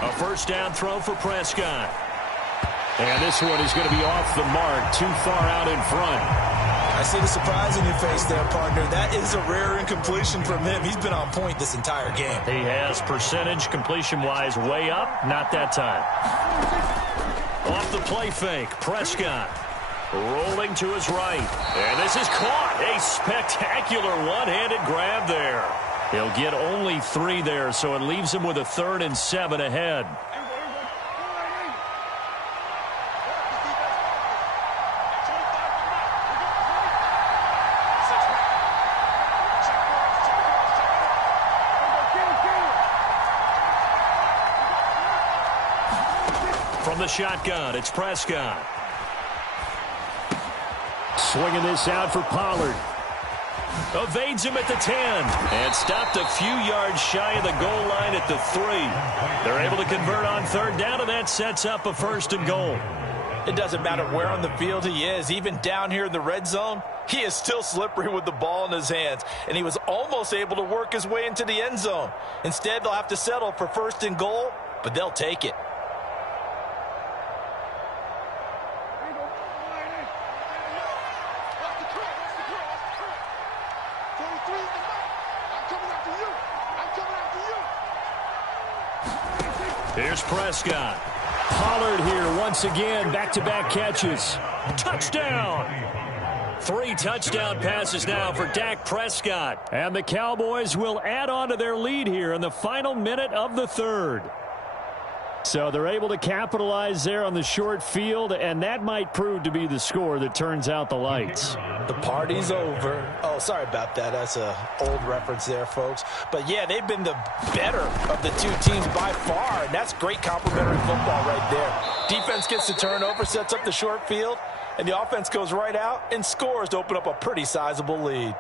A first down throw for Prescott. And this one is going to be off the mark, too far out in front. I see the surprise in your face there, partner. That is a rare incompletion from him. He's been on point this entire game. He has percentage completion-wise way up. Not that time. Off the play fake, Prescott rolling to his right. And this is caught. A spectacular one-handed grab there. He'll get only 3 there, so it leaves him with a 3rd and 7 ahead. From the shotgun, it's Prescott. Swinging this out for Pollard. Evades him at the 10. And stopped a few yards shy of the goal line at the 3. They're able to convert on third down, and that sets up a 1st and goal. It doesn't matter where on the field he is. Even down here in the red zone, he is still slippery with the ball in his hands. And he was almost able to work his way into the end zone. Instead, they'll have to settle for 1st and goal, but they'll take it. Here's Prescott. Pollard here once again, back-to-back catches. Touchdown! 3 touchdown passes now for Dak Prescott. And the Cowboys will add on to their lead here in the final minute of the 3rd. So they're able to capitalize there on the short field, and that might prove to be the score that turns out the lights. The party's over. Oh, sorry about that. That's an old reference there, folks. But, yeah, they've been the better of the two teams by far, and that's great complimentary football right there. Defense gets the turnover, sets up the short field, and the offense goes right out and scores to open up a pretty sizable lead.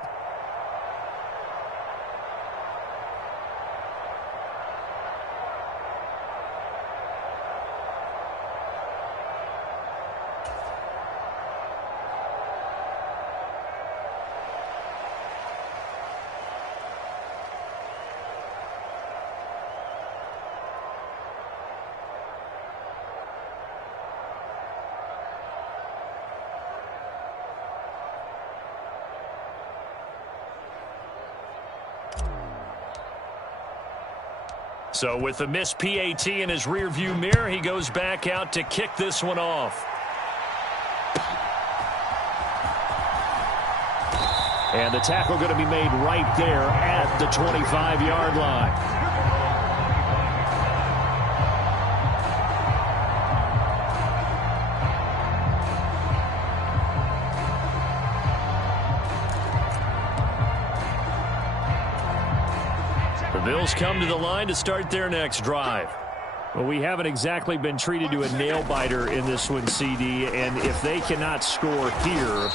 So with the missed PAT in his rearview mirror, he goes back out to kick this one off. And the tackle going to be made right there at the 25-yard line. The Bills come to the line to start their next drive. Well, we haven't exactly been treated to a nail-biter in this one, CD, and if they cannot score here,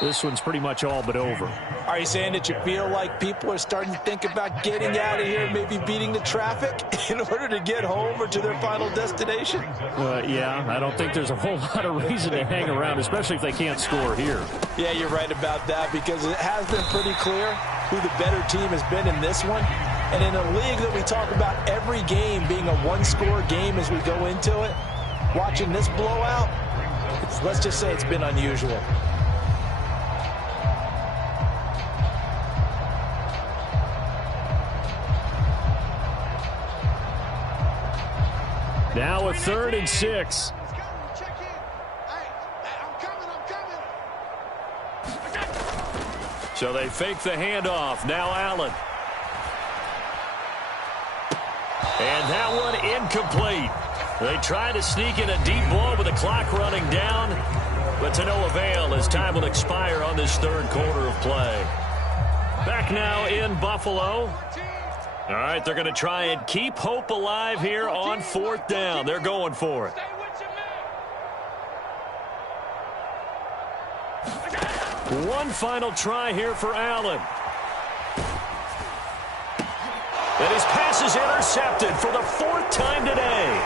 this one's pretty much all but over. Are you saying that you feel like people are starting to think about getting out of here, maybe beating the traffic in order to get home or to their final destination? Yeah, I don't think there's a whole lot of reason to hang around, especially if they can't score here. Yeah, you're right about that, because it has been pretty clear who the better team has been in this one. And in a league that we talk about every game being a one-score game as we go into it, watching this blowout, let's just say it's been unusual. Now a 3rd and 6. So they fake the handoff. Now Allen. And that one incomplete. They try to sneak in a deep ball with the clock running down, but to no avail as time will expire on this 3rd quarter of play. Back now in Buffalo. All right, they're going to try and keep hope alive here on 4th down. They're going for it. One final try here for Allen. And his pass is intercepted for the 4th time today.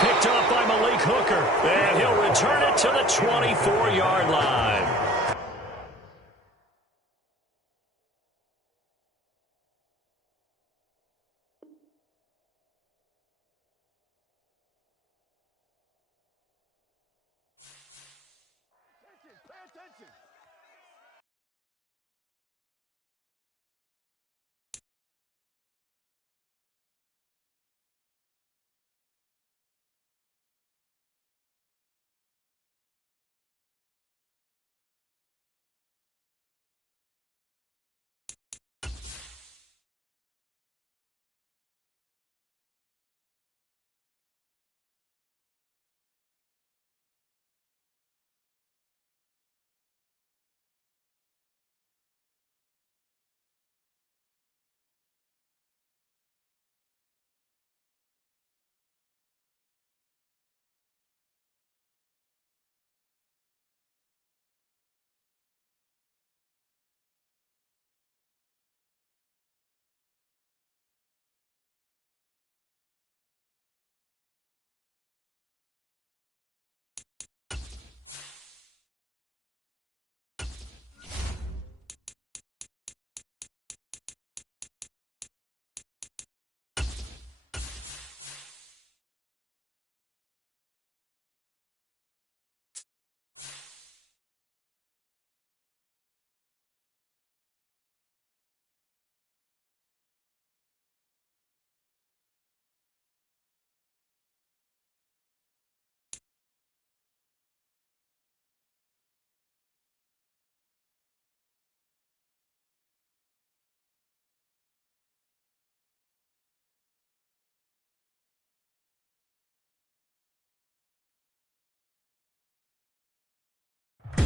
Picked off by Malik Hooker. And he'll return it to the 24-yard line.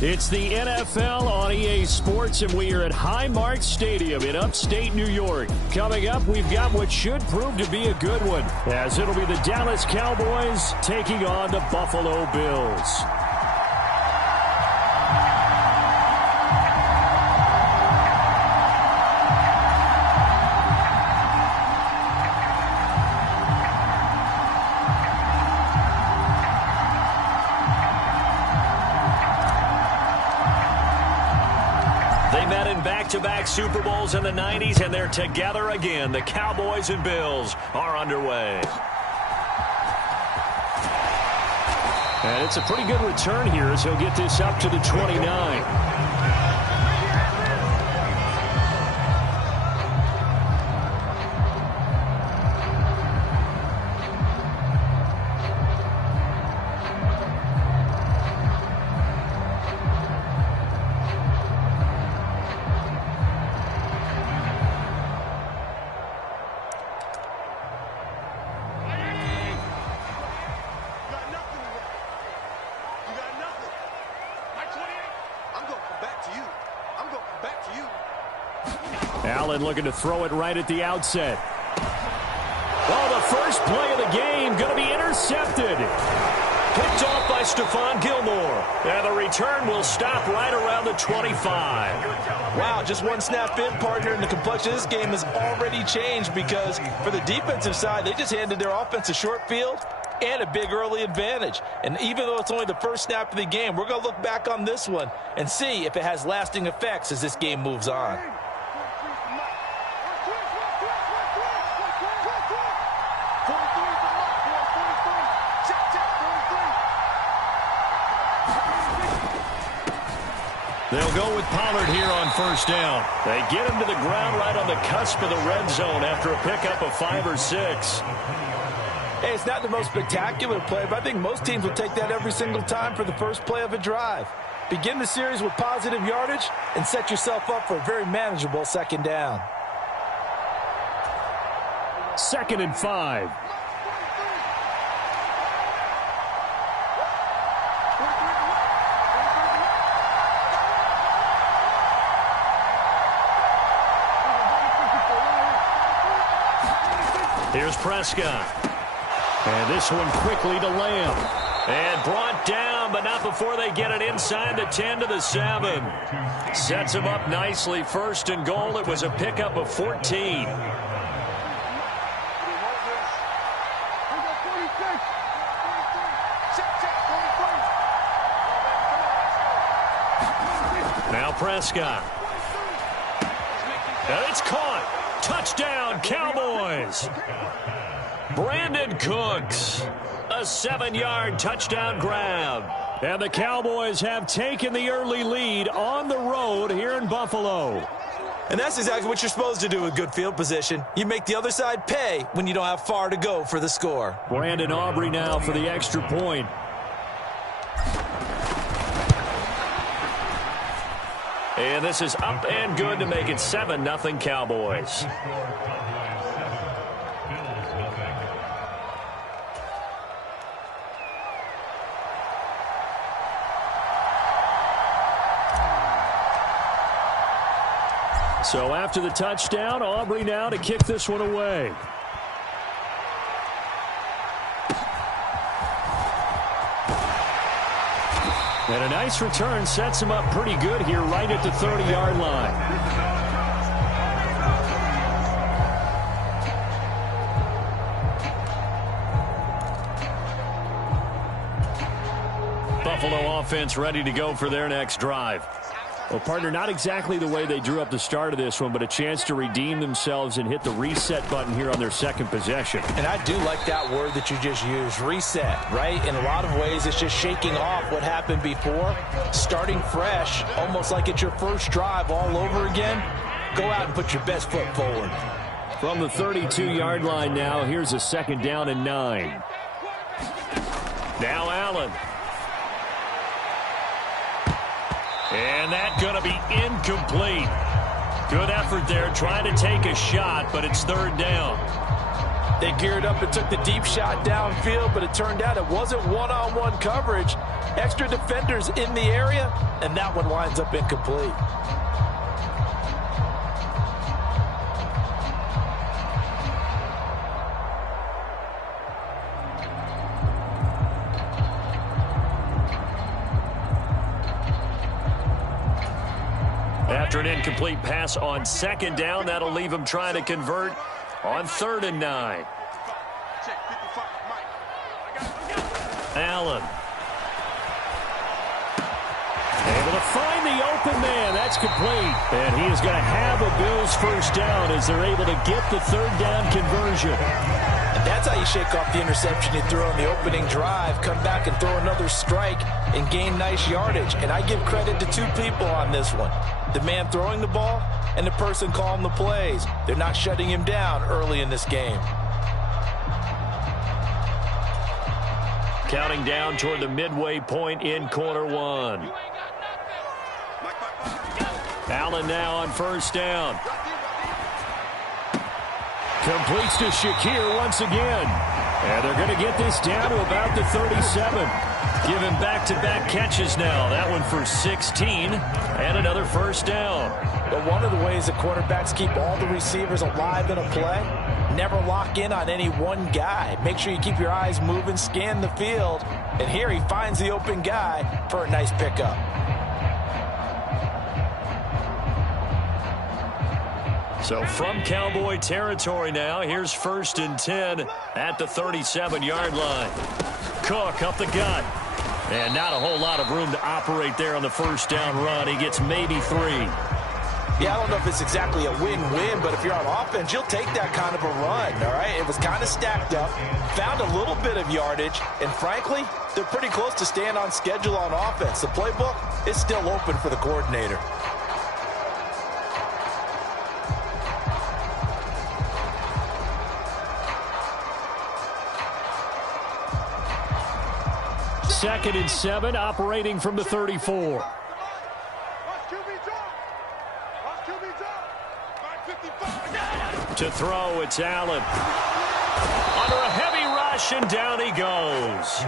It's the NFL on EA Sports, and we are at Highmark Stadium in upstate New York. Coming up, we've got what should prove to be a good one, as it'll be the Dallas Cowboys taking on the Buffalo Bills. Back-to-back Super Bowls in the 90s, and they're together again. The Cowboys and Bills are underway. And it's a pretty good return here as he'll get this up to the 29. Allen looking to throw it right at the outset. Oh, the first play of the game going to be intercepted. Picked off by Stephon Gilmore. And the return will stop right around the 25. Wow, just one snap in, partner, and the complexion of this game has already changed because for the defensive side, they just handed their offense a short field and a big early advantage. And even though it's only the first snap of the game, we're going to look back on this one and see if it has lasting effects as this game moves on. They'll go with Pollard here on first down. They get him to the ground right on the cusp of the red zone after a pickup of 5 or 6. Hey, it's not the most spectacular play, but I think most teams will take that every single time for the first play of a drive. Begin the series with positive yardage and set yourself up for a very manageable second down. 2nd and 5. Here's Prescott. And this one quickly to Lamb. And brought down, but not before they get it inside the 10 to the 7. Sets him up nicely. 1st and goal. It was a pickup of 14. Now Prescott. And it's caught. Touchdown, Cowboys. Brandon Cooks. A 7-yard touchdown grab. And the Cowboys have taken the early lead on the road here in Buffalo. And that's exactly what you're supposed to do with good field position. You make the other side pay when you don't have far to go for the score. Brandon Aubrey now for the extra point. And this is up and good to make it 7-0 Cowboys. So after the touchdown, Aubrey now to kick this one away. And a nice return sets him up pretty good here right at the 30-yard line. Buffalo offense ready to go for their next drive. Well, partner, not exactly the way they drew up the start of this one, but a chance to redeem themselves and hit the reset button here on their second possession. And I do like that word that you just used, reset, right? In a lot of ways, it's just shaking off what happened before, starting fresh, almost like it's your first drive all over again. Go out and put your best foot forward. From the 32-yard line now, here's a 2nd down and 9. Now Allen. And that's going to be incomplete. Good effort there trying to take a shot, but it's 3rd down. They geared up and took the deep shot downfield, but it turned out it wasn't one-on-one coverage. Extra defenders in the area, and that one winds up incomplete. After an incomplete pass on second down, that'll leave him trying to convert on 3rd and 9. Allen. Able to find the open man. That's complete. And he is going to have a Bills first down as they're able to get the 3rd down conversion. And that's how you shake off the interception you threw on the opening drive, come back and throw another strike and gain nice yardage. And I give credit to two people on this one. The man throwing the ball and the person calling the plays. They're not shutting him down early in this game. Counting down toward the midway point in quarter one. Allen now on first down. Completes to Shakir once again. And they're going to get this down to about the 37. Give him back-to-back catches now. That one for 16 and another first down. But one of the ways the quarterbacks keep all the receivers alive in a play, never lock in on any one guy. Make sure you keep your eyes moving, scan the field. And here he finds the open guy for a nice pickup. So from Cowboy territory now, here's 1st and 10 at the 37-yard line. Cook up the gut. And not a whole lot of room to operate there on the first down run. He gets maybe 3. Yeah, I don't know if it's exactly a win-win, but if you're on offense, you'll take that kind of a run, all right? It was kind of stacked up, found a little bit of yardage, and frankly, they're pretty close to staying on schedule on offense. The playbook is still open for the coordinator. Second and 7, operating from the 34. To throw, it's Allen. Under a heavy rush, and down he goes.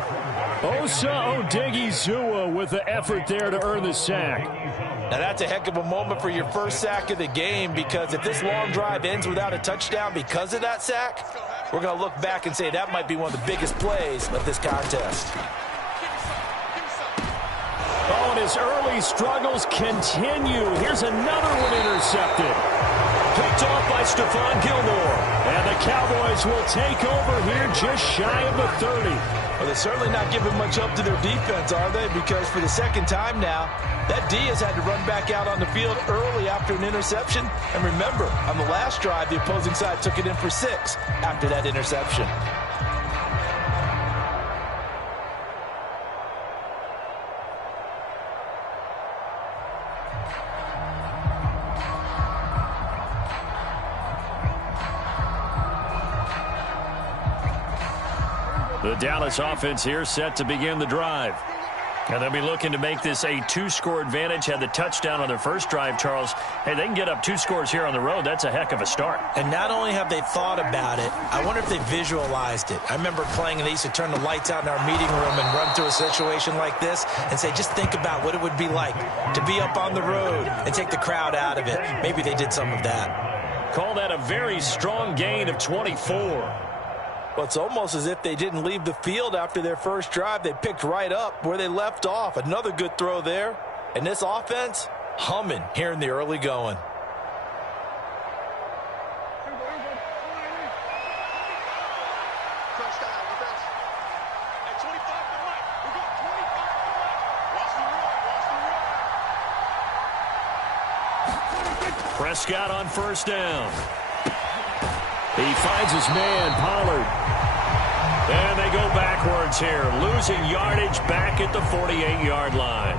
Osa Odighizuwa with the effort there to earn the sack. Now that's a heck of a moment for your first sack of the game, because if this long drive ends without a touchdown because of that sack, we're going to look back and say that might be one of the biggest plays of this contest. Oh, and his early struggles continue. Here's another one intercepted. Picked off by Stephon Gilmore. And the Cowboys will take over here just shy of the 30. Well, they're certainly not giving much up to their defense, are they? Because for the second time now, that D has had to run back out on the field early after an interception. And remember, on the last drive, the opposing side took it in for 6 after that interception. The Dallas offense here set to begin the drive. And they'll be looking to make this a 2-score advantage. Had the touchdown on their first drive, Charles. Hey, they can get up 2 scores here on the road. That's a heck of a start. And not only have they thought about it, I wonder if they visualized it. I remember playing, and they used to turn the lights out in our meeting room and run through a situation like this and say, just think about what it would be like to be up on the road and take the crowd out of it. Maybe they did some of that. Call that a very strong gain of 24. Well, it's almost as if they didn't leave the field after their first drive. They picked right up where they left off. Another good throw there. And this offense, humming here in the early going. Prescott on first down. He finds his man, Pollard. And they go backwards here, losing yardage back at the 48-yard line.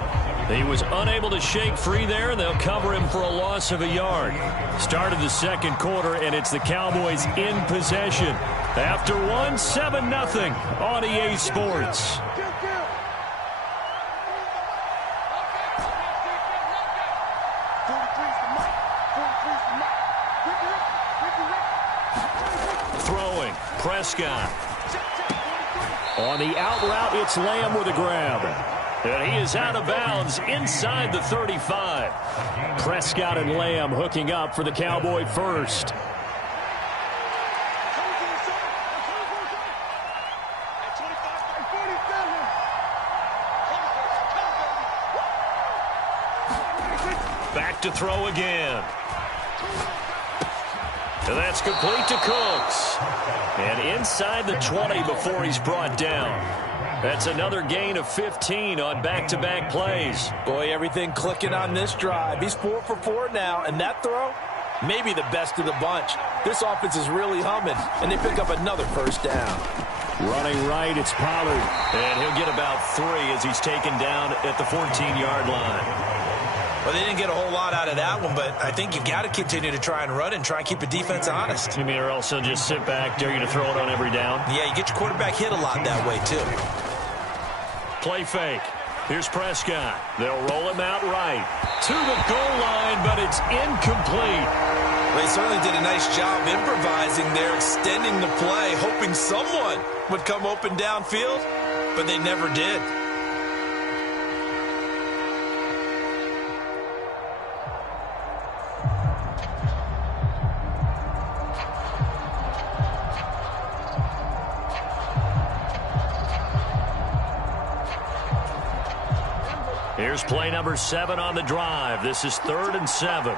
He was unable to shake free there, and they'll cover him for a loss of a yard. Start of the second quarter, and it's the Cowboys in possession. After 7-0 on EA Sports. Prescott. On the out route, it's Lamb with a grab. And he is out of bounds inside the 35. Prescott and Lamb hooking up for the Cowboy first. Back to throw again. And that's complete to Cooks. And inside the 20 before he's brought down. That's another gain of 15 on back-to-back plays. Boy, everything clicking on this drive. He's 4 for 4 now, and that throw, maybe the best of the bunch. This offense is really humming, and they pick up another first down. Running right, it's Pollard. And he'll get about 3 as he's taken down at the 14-yard line. Well, they didn't get a whole lot out of that one, but I think you've got to continue to try and run and try and keep the defense honest. You mean or else they'll just sit back, dare you to throw it on every down? Yeah, you get your quarterback hit a lot that way, too. Play fake. Here's Prescott. They'll roll him out right. To the goal line, but it's incomplete. They certainly did a nice job improvising there, extending the play, hoping someone would come open downfield, but they never did. Here's play number 7 on the drive. This is 3rd and 7.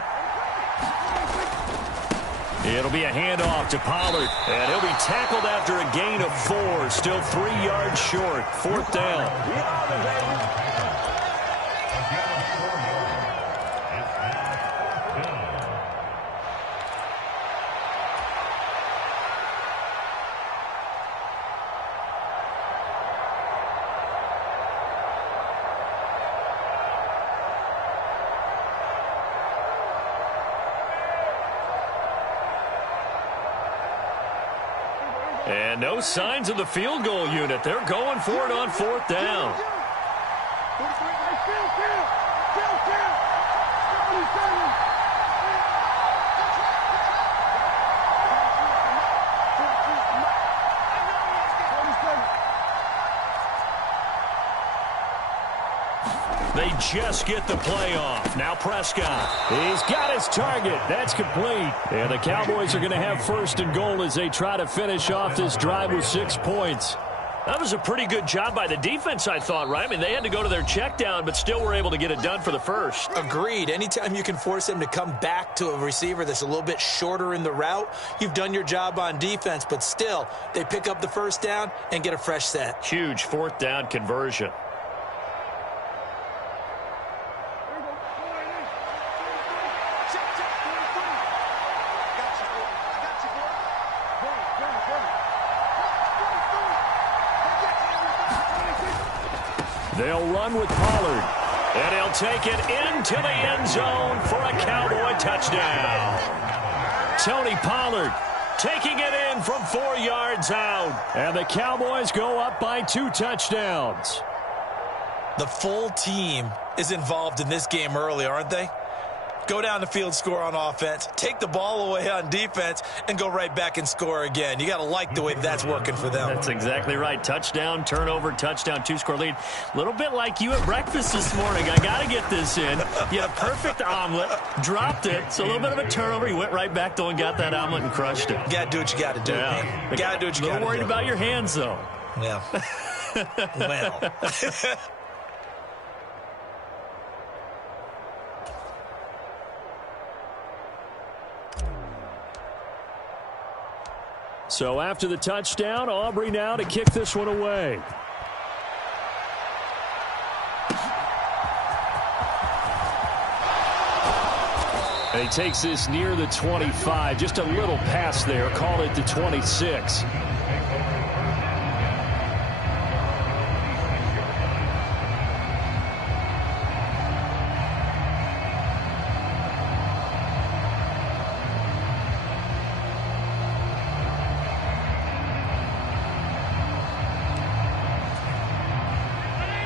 It'll be a handoff to Pollard. And he'll be tackled after a gain of 4. Still 3 yards short. 4th down. And no signs of the field goal unit. They're going for it on 4th down. They just get the play off. Now Prescott. He's got his target. That's complete. And the Cowboys are going to have 1st and goal as they try to finish off this drive with 6 points. That was a pretty good job by the defense, I thought, right? I mean, they had to go to their check down, but still were able to get it done for the first. Agreed. Anytime you can force them to come back to a receiver that's a little bit shorter in the route, you've done your job on defense, but still, they pick up the first down and get a fresh set. Huge 4th down conversion. They'll run with Pollard. And he'll take it into the end zone for a Cowboy touchdown. Tony Pollard taking it in from 4 yards out. And the Cowboys go up by 2 touchdowns. The full team is involved in this game early, aren't they? Go down the field, score on offense, take the ball away on defense, and go right back and score again. You got to like the way that's working for them. That's exactly right. Touchdown, turnover, touchdown, 2-score lead. A little bit like you at breakfast this morning. I got to get this in. You had a perfect omelet, dropped it. So a little bit of a turnover. You went right back, though, and got that omelet and crushed it. You got to do what you got to do, man. You got to do what you got to do. A little worried about your hands, though. Yeah. Well. So after the touchdown, Aubrey now to kick this one away. He takes this near the 25. Just a little pass there. Call it the 26.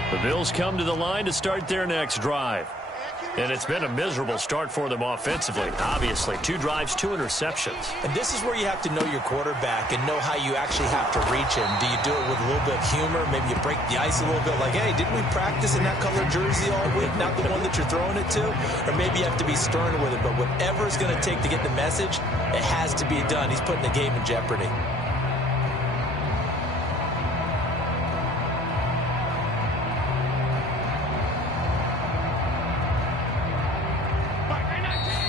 The Bills come to the line to start their next drive. And it's been a miserable start for them offensively. Obviously, 2 drives, 2 interceptions. And this is where you have to know your quarterback and know how you actually have to reach him. Do you do it with a little bit of humor? Maybe you break the ice a little bit like, hey, didn't we practice in that color jersey all week? Not the one that you're throwing it to? Or maybe you have to be stern with it. But whatever it's going to take to get the message, it has to be done. He's putting the game in jeopardy.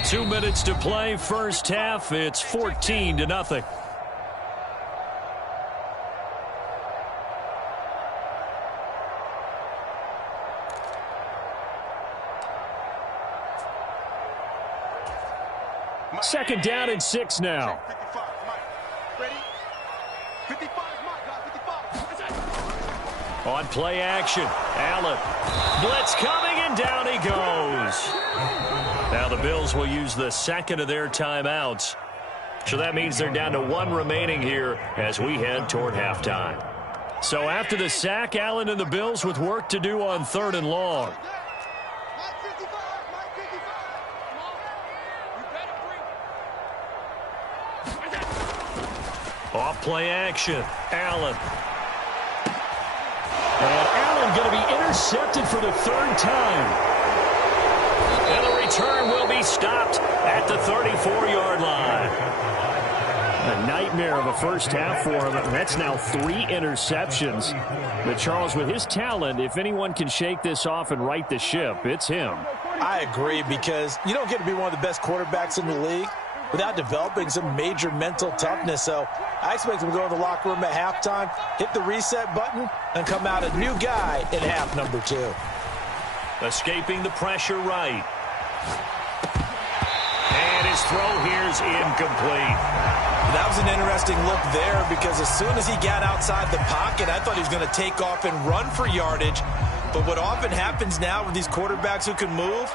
Two minutes to play, first half. It's 14-0. Second down and 6 now. 55, Mike. Ready? 55, Mike. 55. On play action, Allen. Blitz coming, and down he goes. Now the Bills will use the second of their timeouts. So that means they're down to 1 remaining here as we head toward halftime. So after the sack, Allen and the Bills with work to do on 3rd and long. Off play action, Allen. And Allen going to be intercepted for the 3rd time. And the return will be stopped at the 34-yard line. A nightmare of a first half for him. That's now 3 interceptions. But Charles, with his talent, if anyone can shake this off and right the ship, it's him. I agree, because you don't get to be one of the best quarterbacks in the league without developing some major mental toughness. So I expect him to go to the locker room at halftime, hit the reset button, and come out a new guy in half number 2. Escaping the pressure right. And his throw here's incomplete. That was an interesting look there, because as soon as he got outside the pocket, I thought he was going to take off and run for yardage. But what often happens now with these quarterbacks who can move,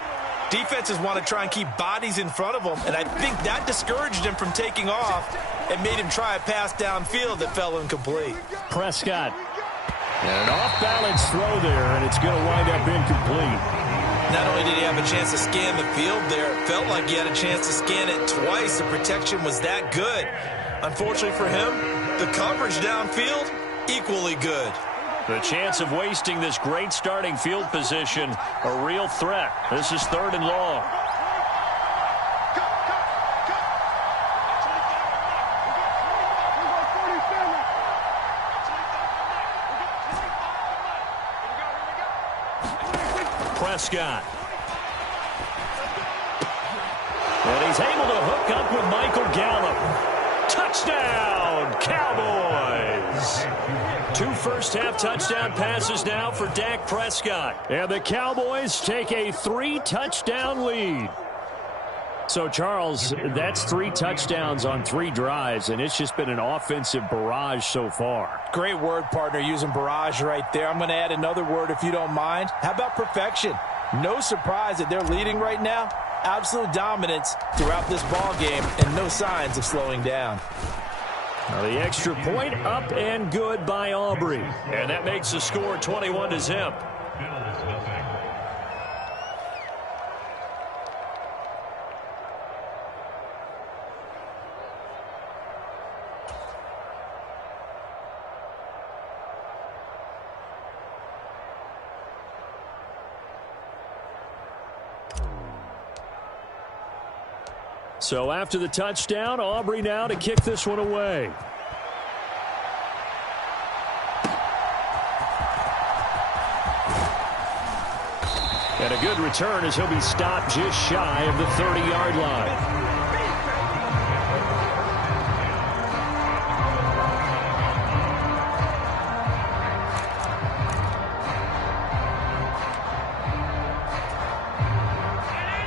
defenses want to try and keep bodies in front of them, and I think that discouraged him from taking off and made him try a pass downfield that fell incomplete. Prescott. And an off-balance throw there, and it's going to wind up incomplete. Not only did he have a chance to scan the field there, it felt like he had a chance to scan it twice. The protection was that good. Unfortunately for him, the coverage downfield, equally good. The chance of wasting this great starting field position, a real threat. This is 3rd and long. Prescott. And he's able to hook up with Michael Gallup. Touchdown, Cowboys! 2 first-half touchdown passes now for Dak Prescott. And the Cowboys take a 3-touchdown lead. So, Charles, that's 3 touchdowns on 3 drives, and it's just been an offensive barrage so far. Great word, partner, using barrage right there. I'm going to add another word if you don't mind. How about perfection? No surprise that they're leading right now. Absolute dominance throughout this ball game, and no signs of slowing down. Now the extra point up and good by Aubrey. And that makes the score 21-0. So after the touchdown, Aubrey now to kick this one away. And a good return as he'll be stopped just shy of the 30-yard line.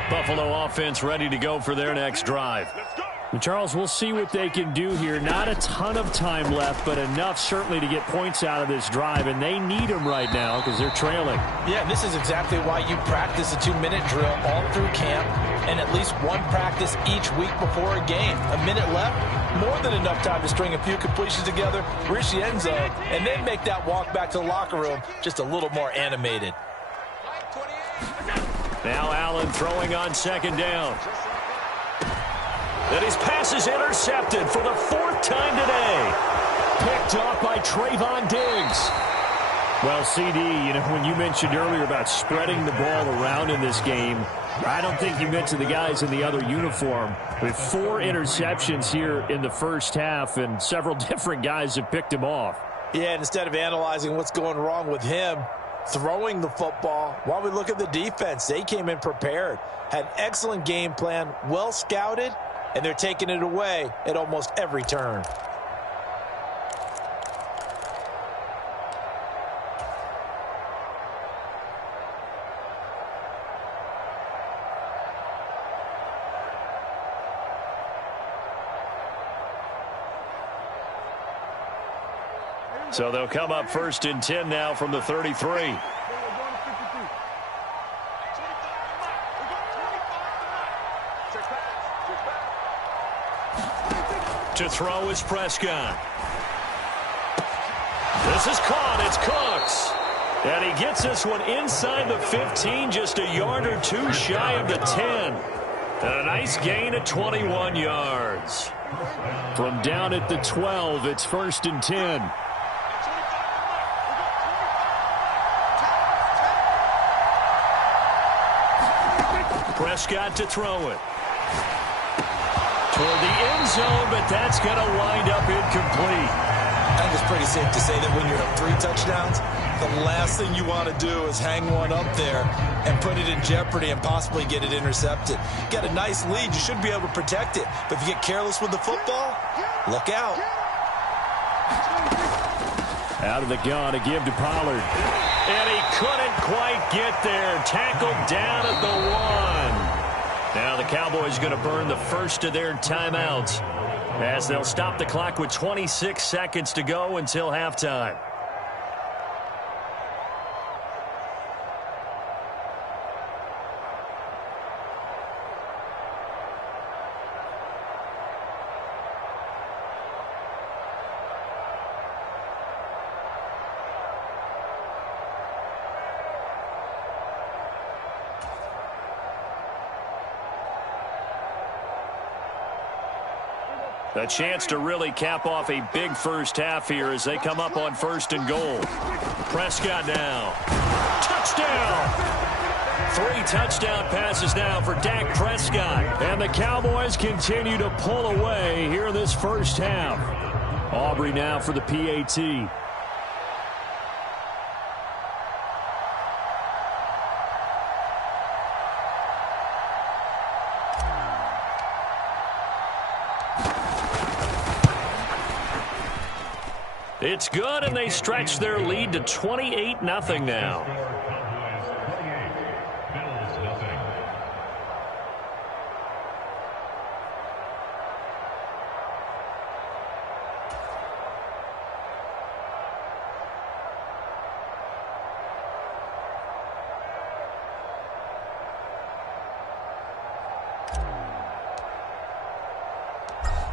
Buffalo offense ready to go for their next drive. And Charles, we'll see what they can do here. Not a ton of time left, but enough certainly to get points out of this drive, and they need them right now because they're trailing. Yeah, and this is exactly why you practice a 2-minute drill all through camp and at least one practice each week before a game. A minute left, more than enough time to string a few completions together, reach the end zone, and then make that walk back to the locker room just a little more animated. Now Allen throwing on second down. And his pass is intercepted for the 4th time today. Picked off by Trayvon Diggs. Well, CD, when you mentioned earlier about spreading the ball around in this game, I don't think you mentioned the guys in the other uniform. With 4 interceptions here in the first half, and several different guys have picked him off. Yeah, and instead of analyzing what's going wrong with him throwing the football, while we look at the defense, they came in prepared, had an excellent game plan, well scouted, and they're taking it away at almost every turn. So they'll come up 1st and 10 now from the 33. To throw is Prescott. This is caught. It's Cooks. And he gets this one inside the 15, just a yard or 2 shy of the 10. And a nice gain of 21 yards. From down at the 12, it's 1st and 10. Prescott to throw it. Toward the end zone, but that's going to wind up incomplete. I think it's pretty safe to say that when you're up 3 touchdowns, the last thing you want to do is hang one up there and put it in jeopardy and possibly get it intercepted. Get a nice lead, you should be able to protect it. But if you get careless with the football, look out. Out of the gun to give to Pollard. And he couldn't quite get there. Tackled down at the 1. Now the Cowboys going to burn the first of their timeouts as they'll stop the clock with 26 seconds to go until halftime. A chance to really cap off a big first half here as they come up on 1st and goal. Prescott now. Touchdown! 3 touchdown passes now for Dak Prescott. And the Cowboys continue to pull away here in this first half. Aubrey now for the PAT. It's good, and they stretch their lead to 28-0 now.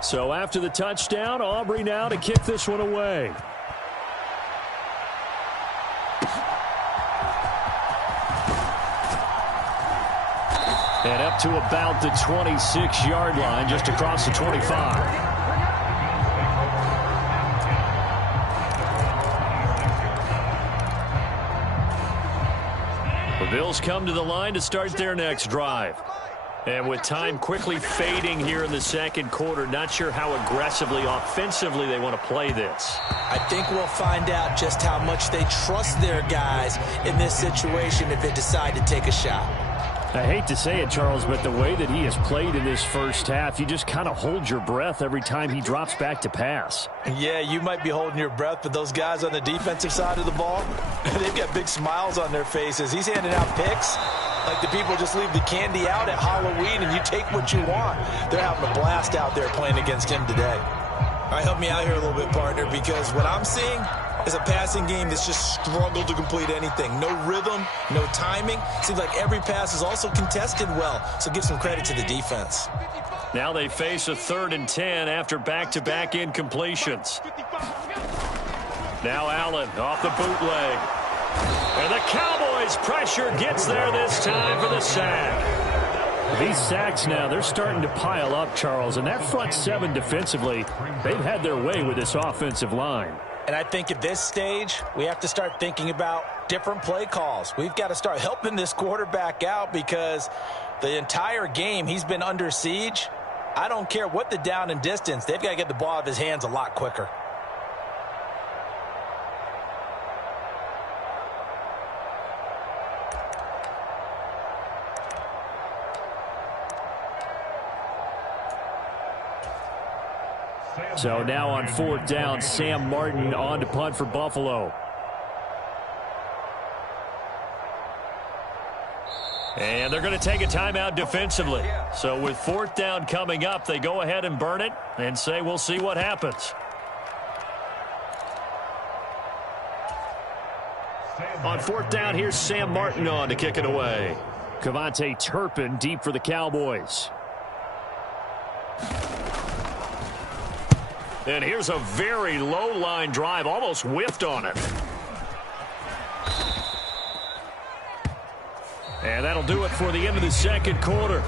So after the touchdown, Aubrey now to kick this one away. And up to about the 26-yard line, just across the 25. The Bills come to the line to start their next drive. And with time quickly fading here in the second quarter, not sure how aggressively, offensively they want to play this. I think we'll find out just how much they trust their guys in this situation if they decide to take a shot. I hate to say it, Charles, but the way that he has played in this first half, you just kind of hold your breath every time he drops back to pass. Yeah, you might be holding your breath, but those guys on the defensive side of the ball, they've got big smiles on their faces. He's handing out picks like the people just leave the candy out at Halloween and you take what you want. They're having a blast out there playing against him today. All right, help me out here a little bit, partner, because what I'm seeing is a passing game that's just struggled to complete anything. No rhythm, no timing. Seems like every pass is also contested well, so give some credit to the defense. Now they face a 3rd and 10 after back-to-back incompletions. Now Allen off the bootleg. And the Cowboys' pressure gets there this time for the sack. These sacks now, they're starting to pile up, Charles. And that front seven defensively, they've had their way with this offensive line. And I think at this stage, we have to start thinking about different play calls. We've got to start helping this quarterback out because the entire game he's been under siege. I don't care what the down and distance. They've got to get the ball out of his hands a lot quicker. So now on 4th down, Sam Martin on to punt for Buffalo. And they're going to take a timeout defensively. So with 4th down coming up, they go ahead and burn it and say we'll see what happens. On 4th down, here's Sam Martin on to kick it away. Kevontae Turpin deep for the Cowboys. And here's a very low line drive, almost whiffed on it. And that'll do it for the end of the second quarter.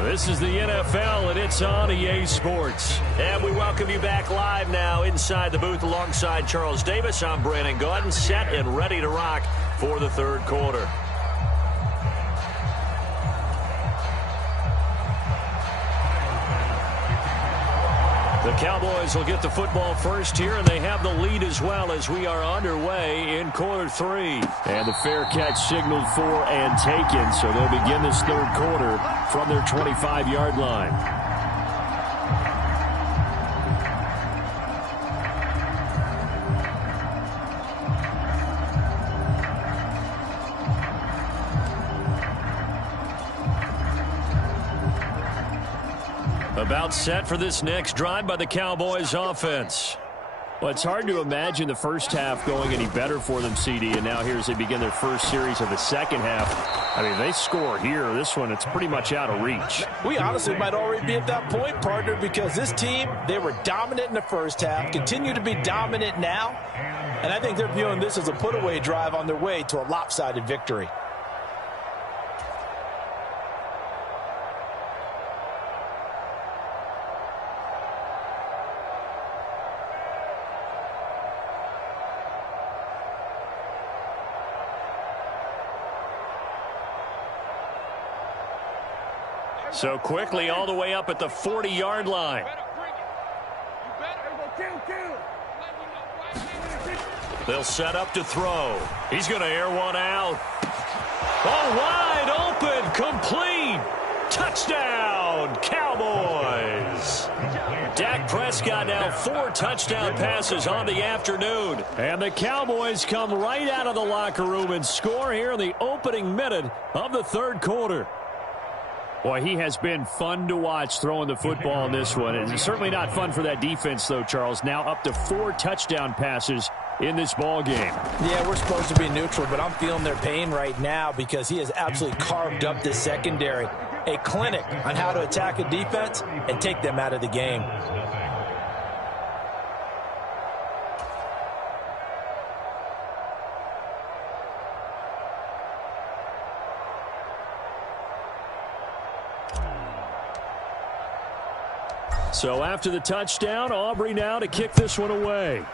This is the NFL, and it's on EA Sports. And we welcome you back live now inside the booth alongside Charles Davis. I'm Brandon Gaudin, set and ready to rock for the third quarter. The Cowboys will get the football first here, and they have the lead as well as we are underway in quarter 3. And the fair catch signaled for and taken, so they'll begin this third quarter from their 25-yard line. About set for this next drive by the Cowboys offense. Well, it's hard to imagine the first half going any better for them, CD, and now here as they begin their first series of the second half. I mean, they score here. This one, it's pretty much out of reach. We honestly might already be at that point, partner, because this team, they were dominant in the first half, continue to be dominant now, and I think they're viewing this as a put-away drive on their way to a lopsided victory. So quickly all the way up at the 40-yard line. They'll set up to throw. He's going to air one out. Oh, wide open, complete. Touchdown, Cowboys. Dak Prescott now 4 touchdown passes on the afternoon. And the Cowboys come right out of the locker room and score here in the opening minute of the third quarter. Boy, he has been fun to watch throwing the football in this one. It's certainly not fun for that defense, though, Charles. Now up to 4 touchdown passes in this ball game. Yeah, we're supposed to be neutral, but I'm feeling their pain right now because he has absolutely carved up this secondary. A clinic on how to attack a defense and take them out of the game. So after the touchdown, Aubrey now to kick this one away.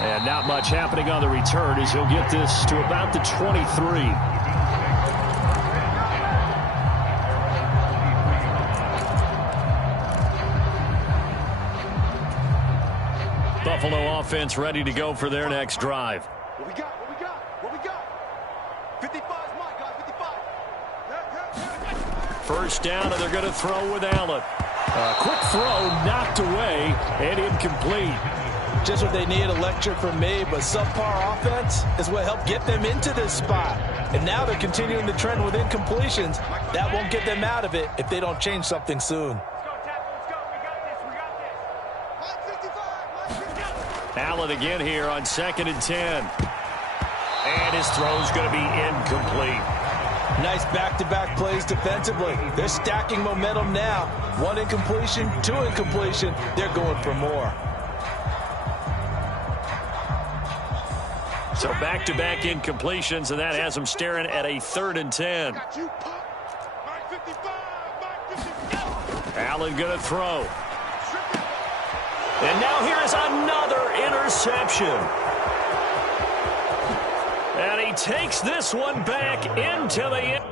And not much happening on the return as he'll get this to about the 23. Buffalo offense ready to go for their next drive. What we got? What we got? What we got? 55's mine, guys. 55. First down, and they're going to throw with Allen. Quick throw knocked away and incomplete. Just what they need, a lecture from me, but subpar offense is what helped get them into this spot. And now they're continuing the trend with incompletions. That won't get them out of it if they don't change something soon. Allen again here on 2nd and 10. And his throw's going to be incomplete. Nice back-to-back plays defensively. They're stacking momentum now. 1 incompletion, 2 incompletion. They're going for more. So back-to-back incompletions, and that has them staring at a 3rd and 10. Allen going to throw. And now here is another interception. And he takes this one back into the end.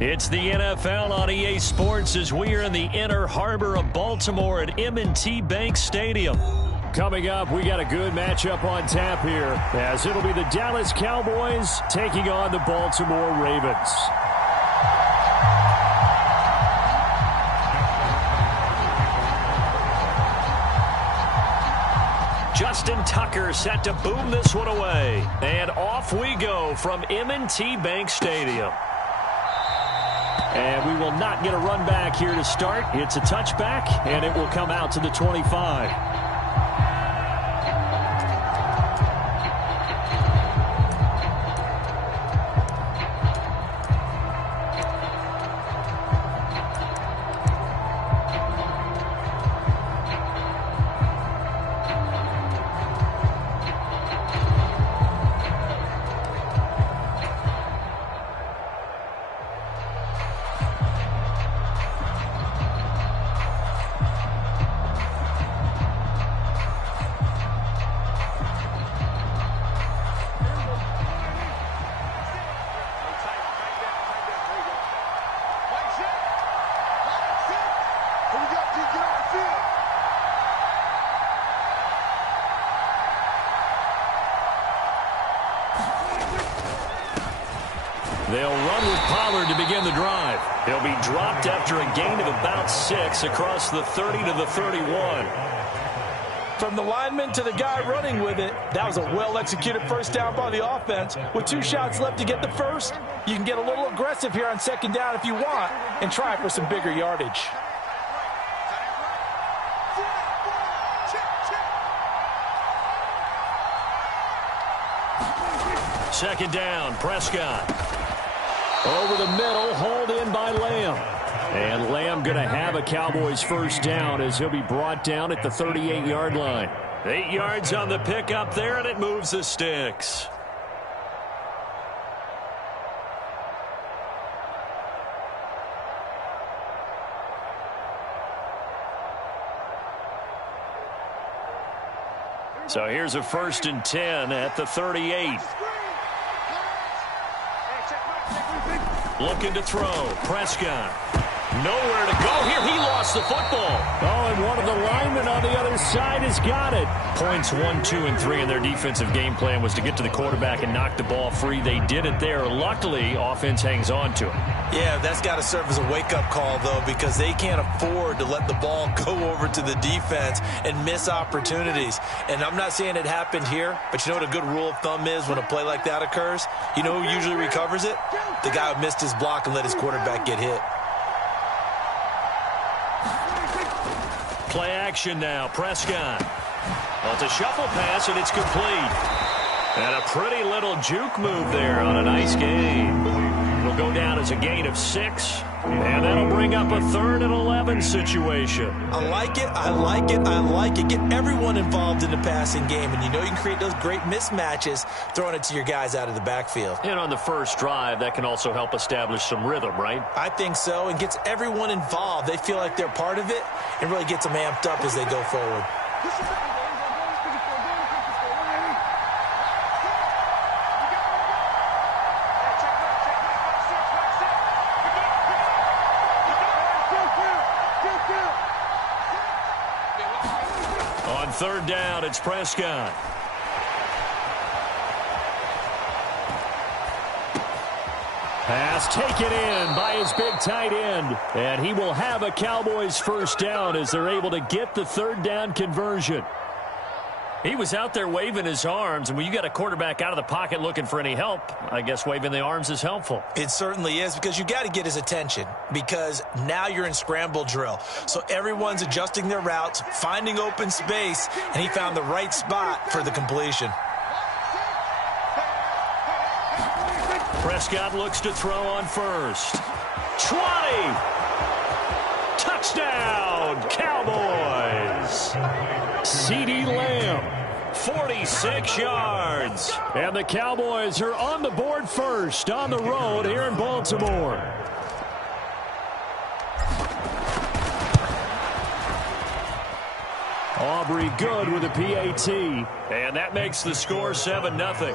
It's the NFL on EA Sports as we are in the inner harbor of Baltimore at M&T Bank Stadium. Coming up, we got a good matchup on tap here, as it'll be the Dallas Cowboys taking on the Baltimore Ravens. Justin Tucker set to boom this one away. And off we go from M&T Bank Stadium. And we will not get a run back here to start. It's a touchback, and it will come out to the 25. They'll run with Pollard to begin the drive. He'll be dropped after a gain of about 6 across the 30 to the 31. From the lineman to the guy running with it, that was a well-executed first down by the offense. With 2 shots left to get the first, you can get a little aggressive here on second down if you want and try for some bigger yardage. Second down, Prescott. Over the middle, hauled in by Lamb. And Lamb going to have a Cowboys first down as he'll be brought down at the 38-yard line. 8 yards on the pickup there, and it moves the sticks. So here's a 1st and 10 at the 38. Looking to throw. Prescott. Nowhere to go here. He lost the football. Oh, and one of the linemen on the other side has got it. Points 1, 2, and 3 in their defensive game plan was to get to the quarterback and knock the ball free. They did it there. Luckily, offense hangs on to it. Yeah, that's got to serve as a wake-up call, though, because they can't afford to let the ball go over to the defense and miss opportunities. And I'm not saying it happened here, but you know what a good rule of thumb is when a play like that occurs? You know who usually recovers it? The guy who missed his block and let his quarterback get hit. Play action now. Prescott. Well, it's a shuffle pass, and it's complete. And a pretty little juke move there on a nice game. It'll go down as a gain of 6. And that'll bring up a 3rd and 11 situation. I like it, I like it, I like it. Get everyone involved in the passing game. And you know you can create those great mismatches throwing it to your guys out of the backfield. And on the first drive, that can also help establish some rhythm, right? I think so, and gets everyone involved. They feel like they're part of it and really gets them amped up as they go forward. On 3rd down, it's Prescott. Pass taken in by his big tight end. And he will have a Cowboys first down as they're able to get the 3rd down conversion. He was out there waving his arms, and when you got a quarterback out of the pocket looking for any help, I guess waving the arms is helpful. It certainly is, because you got to get his attention, because now you're in scramble drill. So everyone's adjusting their routes, finding open space, and he found the right spot for the completion. Prescott looks to throw on first. 20! Touchdown, Cowboys! CeeDee Lamb. 46 yards. And the Cowboys are on the board first on the road here in Baltimore. Aubrey good with a PAT. And that makes the score 7-0.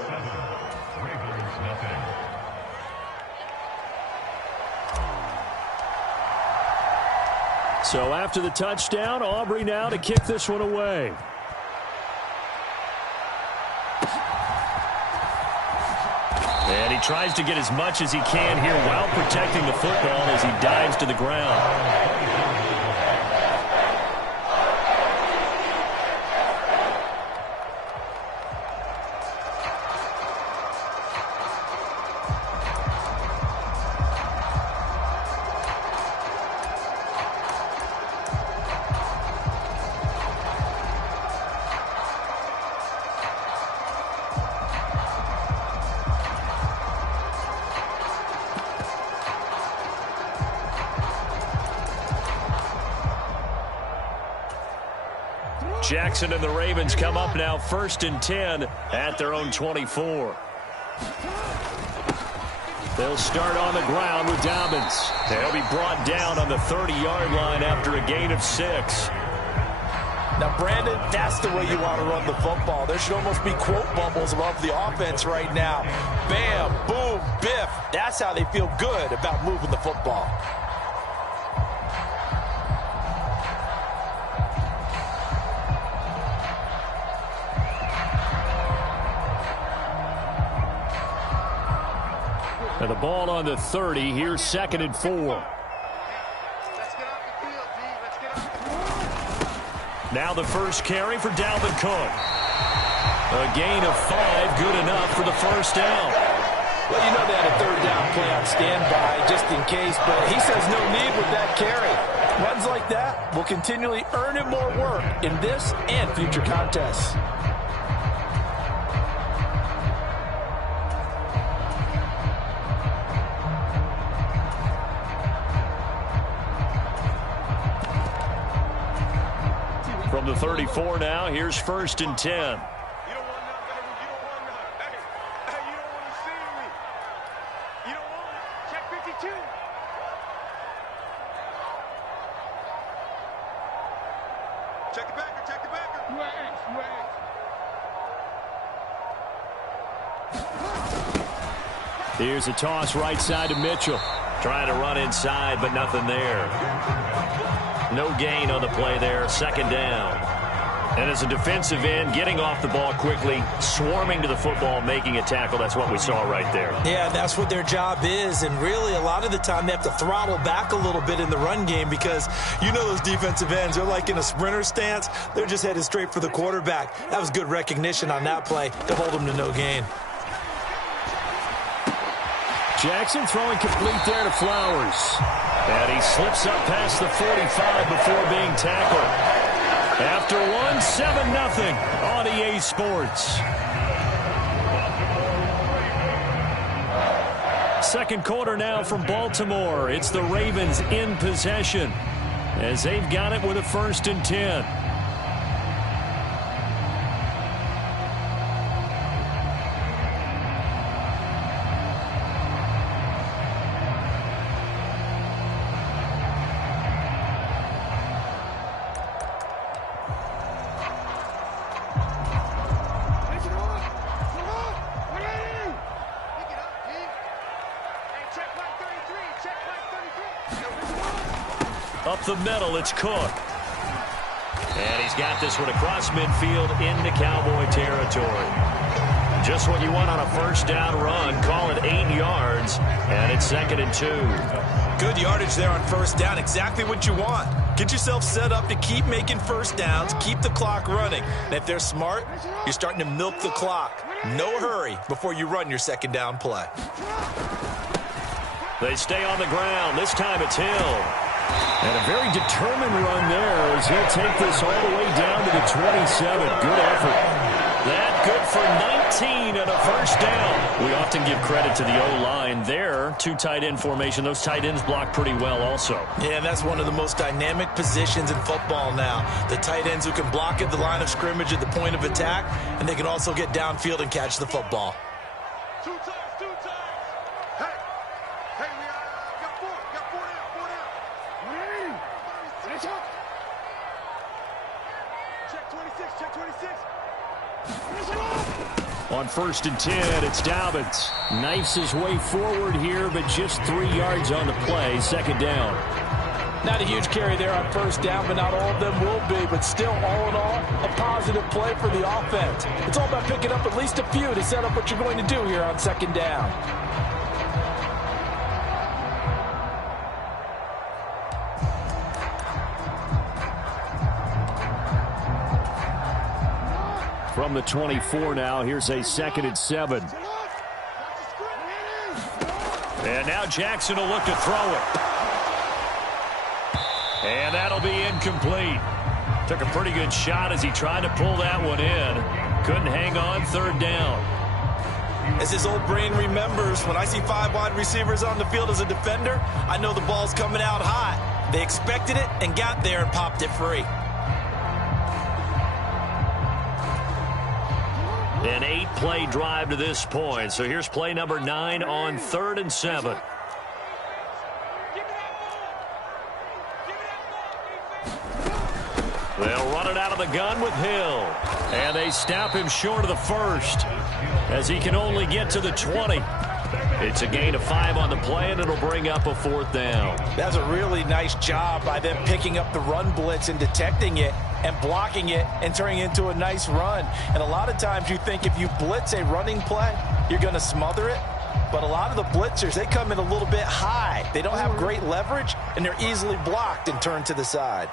So after the touchdown, Aubrey now to kick this one away. And he tries to get as much as he can here while protecting the football as he dives to the ground. Jackson and the Ravens come up now 1st and 10 at their own 24. They'll start on the ground with Dobbins. They'll be brought down on the 30-yard line after a gain of 6. Now, Brandon, that's the way you want to run the football. There should almost be quote bubbles above the offense right now. Bam, boom, biff. That's how they feel good about moving the football. And the ball on the 30. Here's 2nd and 4. Let's get off the field, D. Let's get off the field. Now the first carry for Dalvin Cook. A gain of 5, good enough for the first down. Well, you know they had a 3rd down play on standby just in case, but he says no need with that carry. Runs like that will continually earn him more work in this and future contests. From the 34 now, here's 1st and 10. You don't want none, baby. You don't want none. Hey, you don't want to see me. You don't want it. Check 52. Check the backer. Check the backer. Here's a toss right side to Mitchell. Trying to run inside, but nothing there. No gain on the play there. Second down. And as a defensive end, getting off the ball quickly, swarming to the football, making a tackle, that's what we saw right there. Yeah, that's what their job is. And really, a lot of the time, they have to throttle back a little bit in the run game because you know those defensive ends, they're like in a sprinter stance. They're just headed straight for the quarterback. That was good recognition on that play to hold them to no gain. Jackson throwing complete there to Flowers. And he slips up past the 45 before being tackled. After one, 7-0 on EA Sports. Second quarter now from Baltimore. It's the Ravens in possession as they've got it with a 1st and 10. Up the middle, it's Cook. And he's got this one across midfield into Cowboy territory. Just what you want on a 1st down run. Call it 8 yards, and it's 2nd and 2. Good yardage there on 1st down. Exactly what you want. Get yourself set up to keep making 1st downs, keep the clock running. And if they're smart, you're starting to milk the clock. No hurry before you run your 2nd down play. They stay on the ground. This time it's Hill. And a very determined run there as he'll take this all the way down to the 27. Good effort. That good for 19 and a 1st down. We often give credit to the O-line there. 2 tight end formation. Those tight ends block pretty well also. Yeah, and that's one of the most dynamic positions in football now. The tight ends who can block at the line of scrimmage at the point of attack, and they can also get downfield and catch the football. 2 times. Hey, we got 4 down. Check 26, check 26. On 1st and 10, it's Dobbins. Knifes his way forward here, but just 3 yards on the play. 2nd down. Not a huge carry there on 1st down, but not all of them will be. But still, all in all, a positive play for the offense. It's all about picking up at least a few to set up what you're going to do here on 2nd down. From the 24 now, here's a 2nd and 7. And now Jackson will look to throw it. And that'll be incomplete. Took a pretty good shot as he tried to pull that one in. Couldn't hang on. 3rd down. As his old brain remembers, when I see 5 wide receivers on the field as a defender, I know the ball's coming out hot. They expected it and got there and popped it free. An 8-play drive to this point. So here's play number 9 on 3rd and 7. They'll run it out of the gun with Hill. And they stop him short of the 1st as he can only get to the 20. It's a gain of 5 on the play, and it'll bring up a 4th down. That's a really nice job by them picking up the run blitz and detecting it and blocking it and turning it into a nice run. And a lot of times you think if you blitz a running play, you're going to smother it. But a lot of the blitzers, they come in a little bit high. They don't have great leverage, and they're easily blocked and turned to the side.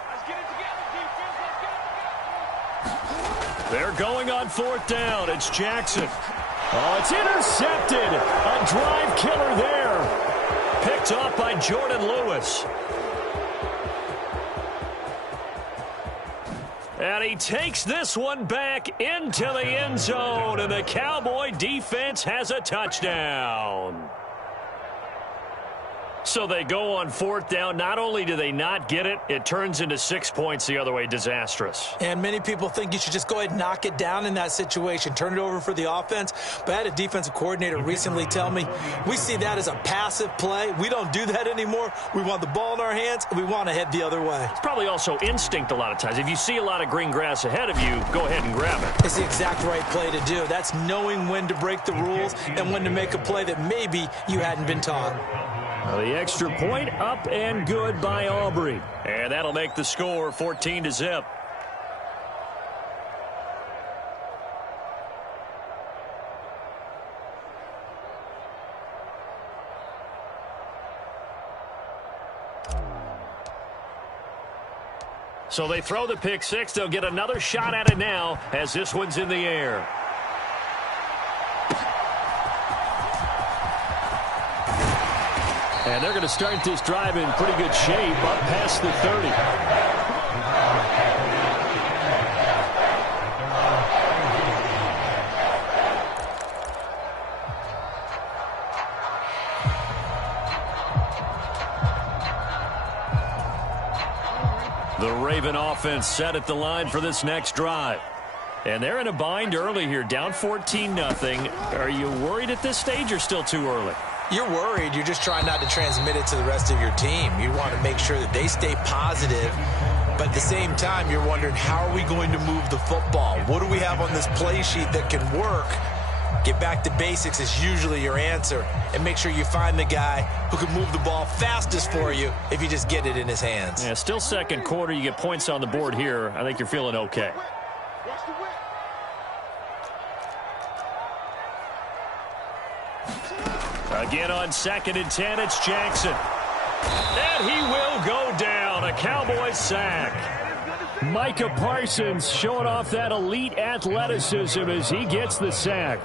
They're going on 4th down. It's Jackson. Oh, it's intercepted. A drive killer there. Picked off by Jordan Lewis. And he takes this one back into the end zone, and the Cowboy defense has a touchdown. So they go on 4th down. Not only do they not get it, it turns into 6 points the other way. Disastrous. And many people think you should just go ahead and knock it down in that situation, turn it over for the offense. But I had a defensive coordinator recently tell me, we see that as a passive play. We don't do that anymore. We want the ball in our hands, and we want to head the other way. It's probably also instinct a lot of times. If you see a lot of green grass ahead of you, go ahead and grab it. It's the exact right play to do. That's knowing when to break the rules and when to make a play that maybe you hadn't been taught. Well, the extra point up and good by Aubrey. And that'll make the score 14-0. So they throw the pick six. They'll get another shot at it now as this one's in the air. And they're going to start this drive in pretty good shape up past the 30. The Raven offense set at the line for this next drive. And they're in a bind early here, down 14-0. Are you worried at this stage or still too early? You're worried. You're just trying not to transmit it to the rest of your team. You want to make sure that they stay positive. But at the same time, you're wondering, how are we going to move the football? What do we have on this play sheet that can work? Get back to basics is usually your answer. And make sure you find the guy who can move the ball fastest for you if you just get it in his hands. Yeah, still second quarter. You get points on the board here. I think you're feeling okay. Again on 2nd and 10, it's Jackson. And he will go down. A Cowboys sack. Micah Parsons showing off that elite athleticism as he gets the sack.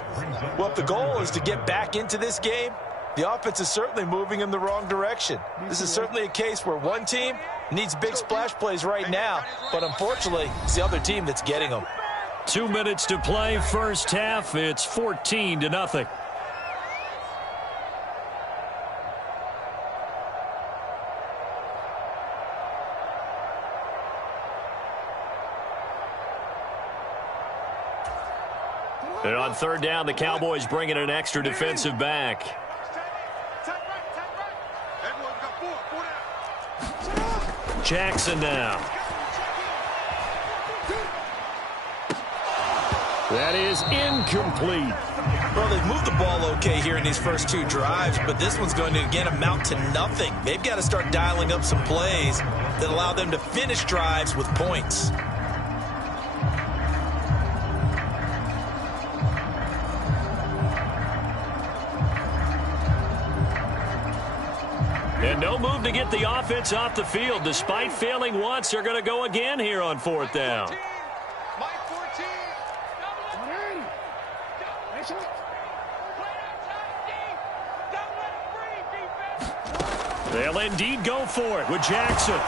Well, if the goal is to get back into this game, the offense is certainly moving in the wrong direction. This is certainly a case where one team needs big splash plays right now, but unfortunately, it's the other team that's getting them. 2 minutes to play, first half. It's 14-0. And on 3rd down, the Cowboys bring in an extra defensive back. Jackson now. That is incomplete. Well, they've moved the ball okay here in these first 2 drives, but this one's going to, again, amount to nothing. They've got to start dialing up some plays that allow them to finish drives with points. And no move to get the offense off the field. Despite failing once, they're going to go again here on 4th down. They'll indeed go for it with Jackson.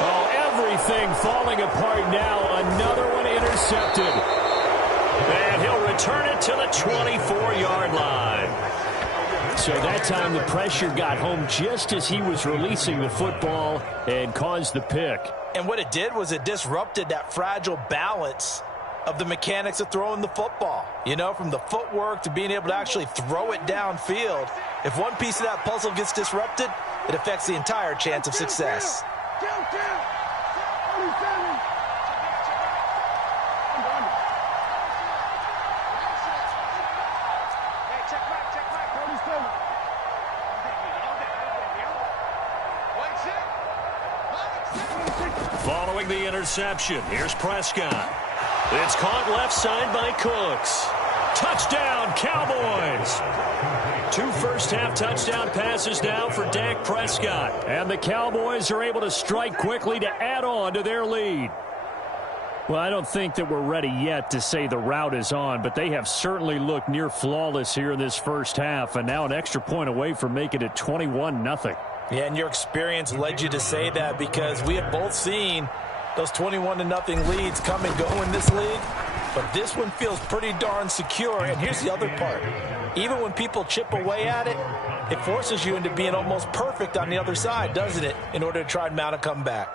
Oh, everything falling apart now. Another one intercepted. And he'll return it to the 24-yard line. So that time the pressure got home just as he was releasing the football and caused the pick. And what it did was it disrupted that fragile balance of the mechanics of throwing the football. You know, from the footwork to being able to actually throw it downfield. If one piece of that puzzle gets disrupted, it affects the entire chance of success. Following the interception, here's Prescott. It's caught left side by Cooks. Touchdown, Cowboys! 2 first-half touchdown passes now for Dak Prescott. And the Cowboys are able to strike quickly to add on to their lead. Well, I don't think that we're ready yet to say the route is on, but they have certainly looked near flawless here in this first half, and now an extra point away from making it 21-0. Yeah, and your experience led you to say that because we have both seen those 21-0 leads come and go in this league. But this one feels pretty darn secure. And here's the other part. Even when people chip away at it, it forces you into being almost perfect on the other side, doesn't it, in order to try and mount a comeback.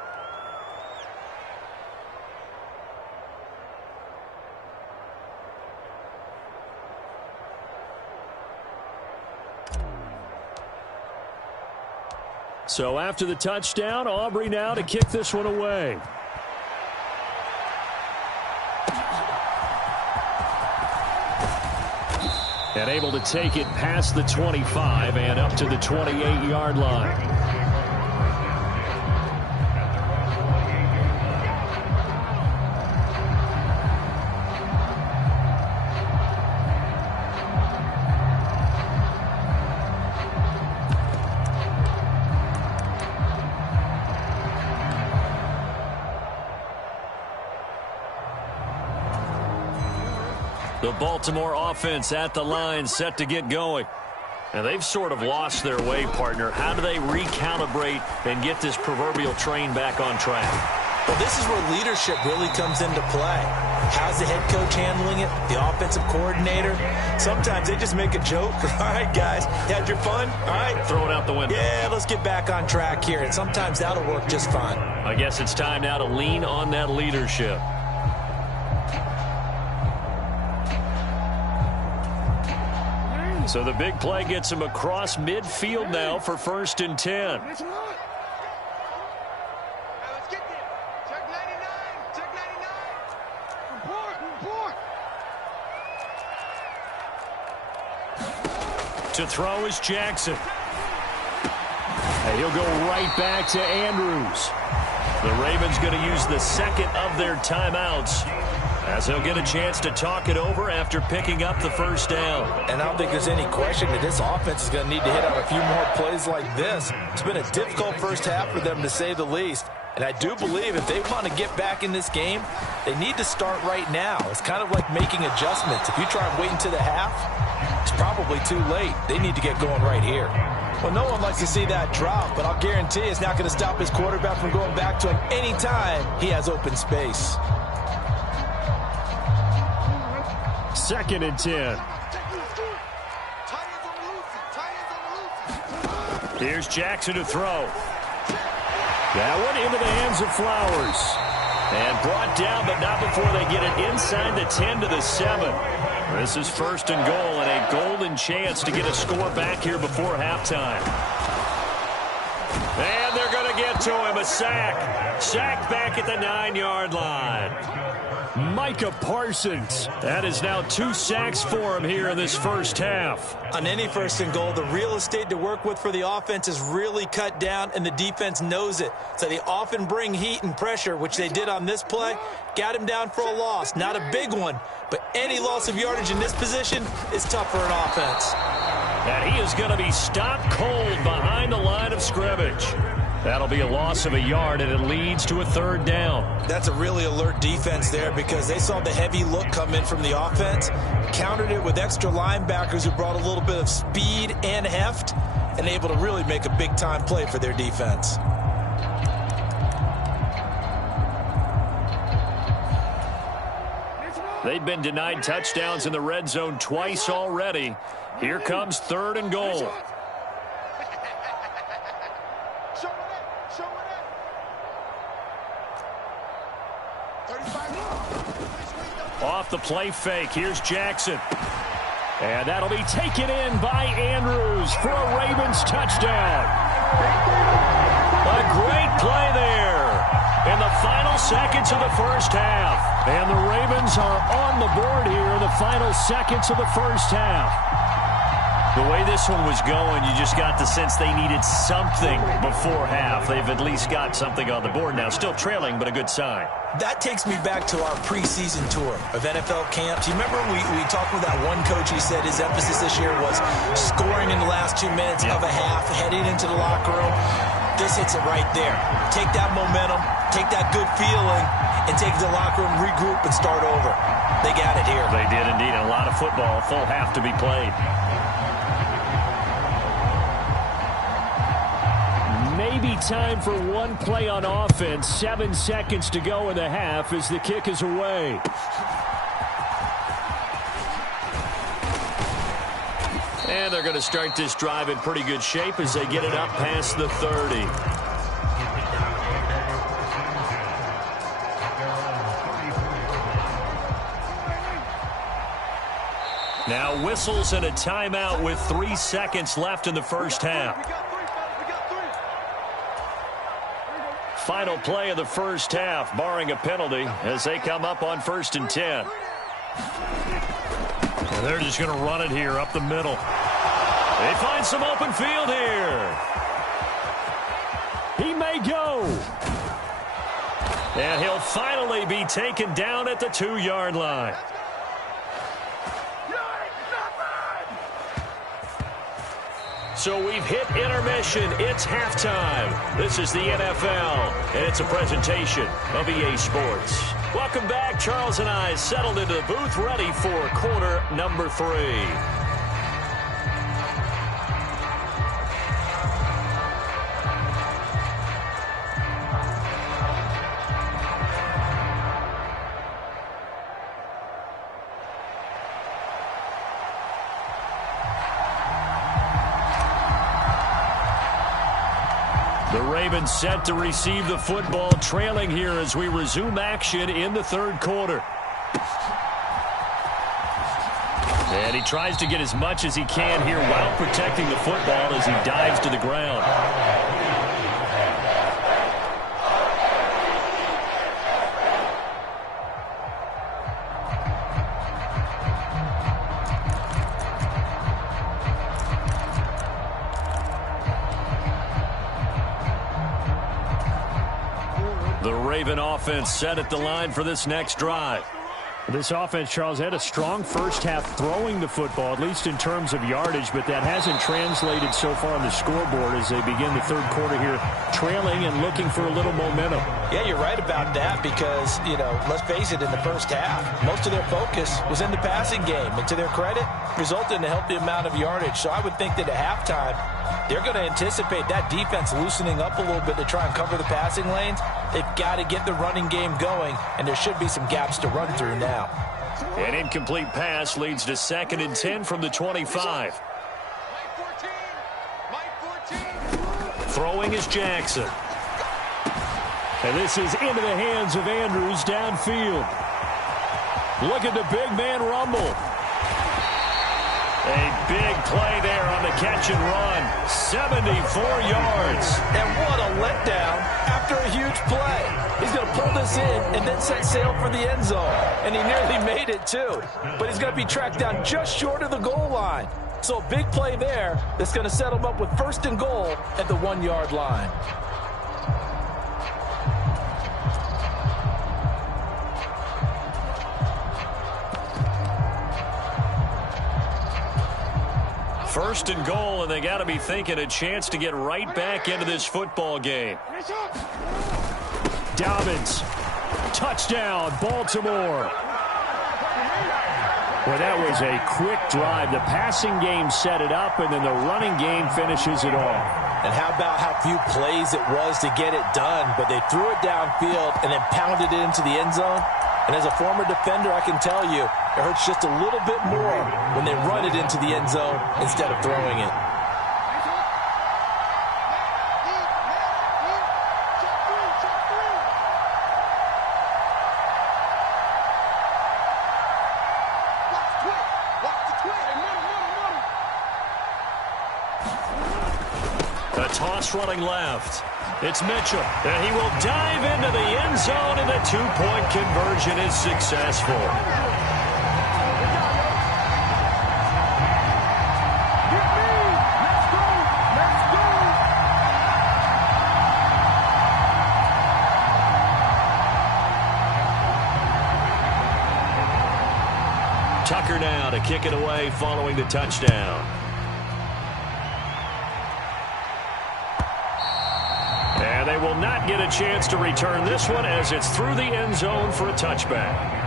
So after the touchdown, Aubrey now to kick this one away. And able to take it past the 25 and up to the 28-yard line. The Baltimore offense at the line, set to get going. And they've sort of lost their way, partner. How do they recalibrate and get this proverbial train back on track? Well, this is where leadership really comes into play. How's the head coach handling it? The offensive coordinator? Sometimes they just make a joke. All right, guys, you had your fun? All right. Throw it out the window. Yeah, let's get back on track here. And sometimes that'll work just fine. I guess it's time now to lean on that leadership. So the big play gets him across midfield now for 1st and 10. Let's get there. Check 99. Check 99. Report. To throw is Jackson. And he'll go right back to Andrews. The Ravens going to use the second of their timeouts, as he'll get a chance to talk it over after picking up the first down. And I don't think there's any question that this offense is going to need to hit on a few more plays like this. It's been a difficult first half for them, to say the least. And I do believe if they want to get back in this game, they need to start right now. It's kind of like making adjustments. If you try and wait until the half, it's probably too late. They need to get going right here. Well, no one likes to see that drop, but I'll guarantee it's not going to stop his quarterback from going back to him anytime he has open space. 2nd and 10. Here's Jackson to throw. That one into the hands of Flowers. And brought down, but not before they get it inside the 10 to the 7. This is 1st and goal, and a golden chance to get a score back here before halftime. And they're going to get to him. A sack. Sacked back at the 9-yard line. Micah Parsons. That is now 2 sacks for him here in this first half. On any 1st and goal, the real estate to work with for the offense is really cut down, and the defense knows it. So they often bring heat and pressure, which they did on this play. Got him down for a loss. Not a big one, but any loss of yardage in this position is tough for an offense. And he is going to be stopped cold behind the line of scrimmage. That'll be a loss of a yard, and it leads to a 3rd down. That's a really alert defense there, because they saw the heavy look come in from the offense, countered it with extra linebackers who brought a little bit of speed and heft, and able to really make a big-time play for their defense. They've been denied touchdowns in the red zone twice already. Here comes 3rd and goal. Off the play fake, here's Jackson. And that'll be taken in by Andrews for a Ravens touchdown. A great play there in the final seconds of the first half. And the Ravens are on the board here in the final seconds of the first half. The way this one was going, you just got the sense they needed something before half. They've at least got something on the board now. Still trailing, but a good sign. That takes me back to our preseason tour of NFL camps. You remember we talked with that one coach. He said his emphasis this year was scoring in the last 2 minutes of a half, heading into the locker room. This hits it right there. Take that momentum, take that good feeling, and take it to the locker room, regroup, and start over. They got it here. They did indeed. A lot of football, full half to be played. Maybe time for one play on offense. 7 seconds to go in the half as the kick is away. And they're going to start this drive in pretty good shape as they get it up past the 30. Now whistles and a timeout with 3 seconds left in the first half. Final play of the first half, barring a penalty, as they come up on 1st and 10. And they're just going to run it here up the middle. They find some open field here. He may go. And he'll finally be taken down at the 2-yard line. So we've hit intermission. It's halftime. This is the NFL, and it's a presentation of EA Sports. Welcome back. Charles and I settled into the booth, ready for quarter number 3. The Ravens set to receive the football, trailing here as we resume action in the third quarter. And he tries to get as much as he can here while protecting the football as he dives to the ground. The Raven offense set at the line for this next drive. This offense, Charles, had a strong first half throwing the football, at least in terms of yardage, but that hasn't translated so far on the scoreboard as they begin the third quarter here, trailing and looking for a little momentum. Yeah, you're right about that because, let's face it, in the first half, most of their focus was in the passing game. And to their credit, resulted in a healthy amount of yardage. So I would think that at halftime, they're going to anticipate that defense loosening up a little bit to try and cover the passing lanes. They've got to get the running game going, and there should be some gaps to run through now. An incomplete pass leads to 2nd and 10 from the 25. Throwing is Jackson. And this is into the hands of Andrews downfield. Look at the big man rumble. A big play there on the catch and run. 74 yards. And what a letdown after a huge play. He's going to pull this in and then set sail for the end zone. And he nearly made it, too. But he's going to be tracked down just short of the goal line. So a big play there that's going to set him up with 1st and goal at the 1-yard line. First and goal, and they got to be thinking a chance to get right back into this football game. Dobbins, touchdown, Baltimore. Well, that was a quick drive. The passing game set it up, and then the running game finishes it off. And how about how few plays it was to get it done, but they threw it downfield and then pounded it into the end zone. And as a former defender, I can tell you, it hurts just a little bit more when they run it into the end zone instead of throwing it. The toss running left. It's Mitchell, and he will dive into the end zone, and the 2-point conversion is successful. Tucker now to kick it away following the touchdown. And they will not get a chance to return this one as it's through the end zone for a touchback.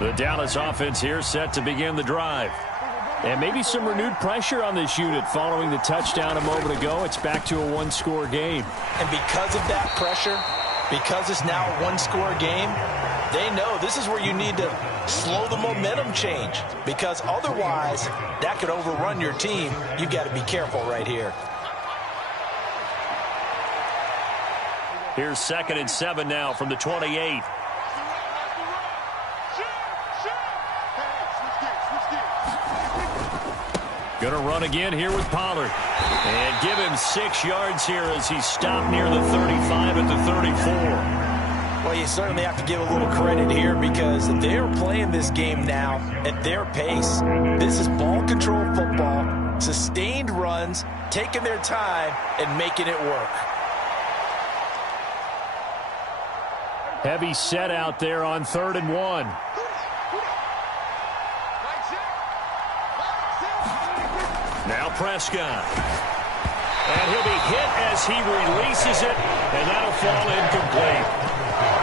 The Dallas offense here set to begin the drive. And maybe some renewed pressure on this unit following the touchdown a moment ago. It's back to a 1-score game. And because of that pressure, because it's now a 1-score game, they know this is where you need to slow the momentum change. Because otherwise, that could overrun your team. You've got to be careful right here. Here's 2nd and 7 now from the 28. Going to run again here with Pollard. And give him 6 yards here as he stopped near the 35 at the 34. Well, you certainly have to give a little credit here because they're playing this game now at their pace. This is ball control football, sustained runs, taking their time, and making it work. Heavy set out there on 3rd and 1. Now Prescott. And he'll be hit as he releases it, and that'll fall incomplete.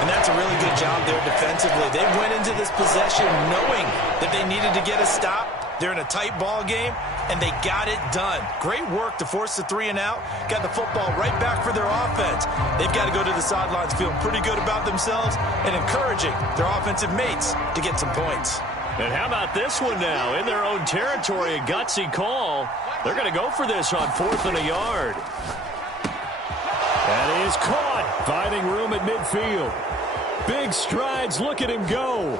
And that's a really good job there defensively. They went into this possession knowing that they needed to get a stop. They're in a tight ball game, and they got it done. Great work to force the 3 and out. Got the football right back for their offense. They've got to go to the sidelines feeling pretty good about themselves and encouraging their offensive mates to get some points. And how about this one now? In their own territory, a gutsy call. They're going to go for this on 4th and a yard. That is caught. Finding room at midfield. Big strides. Look at him go.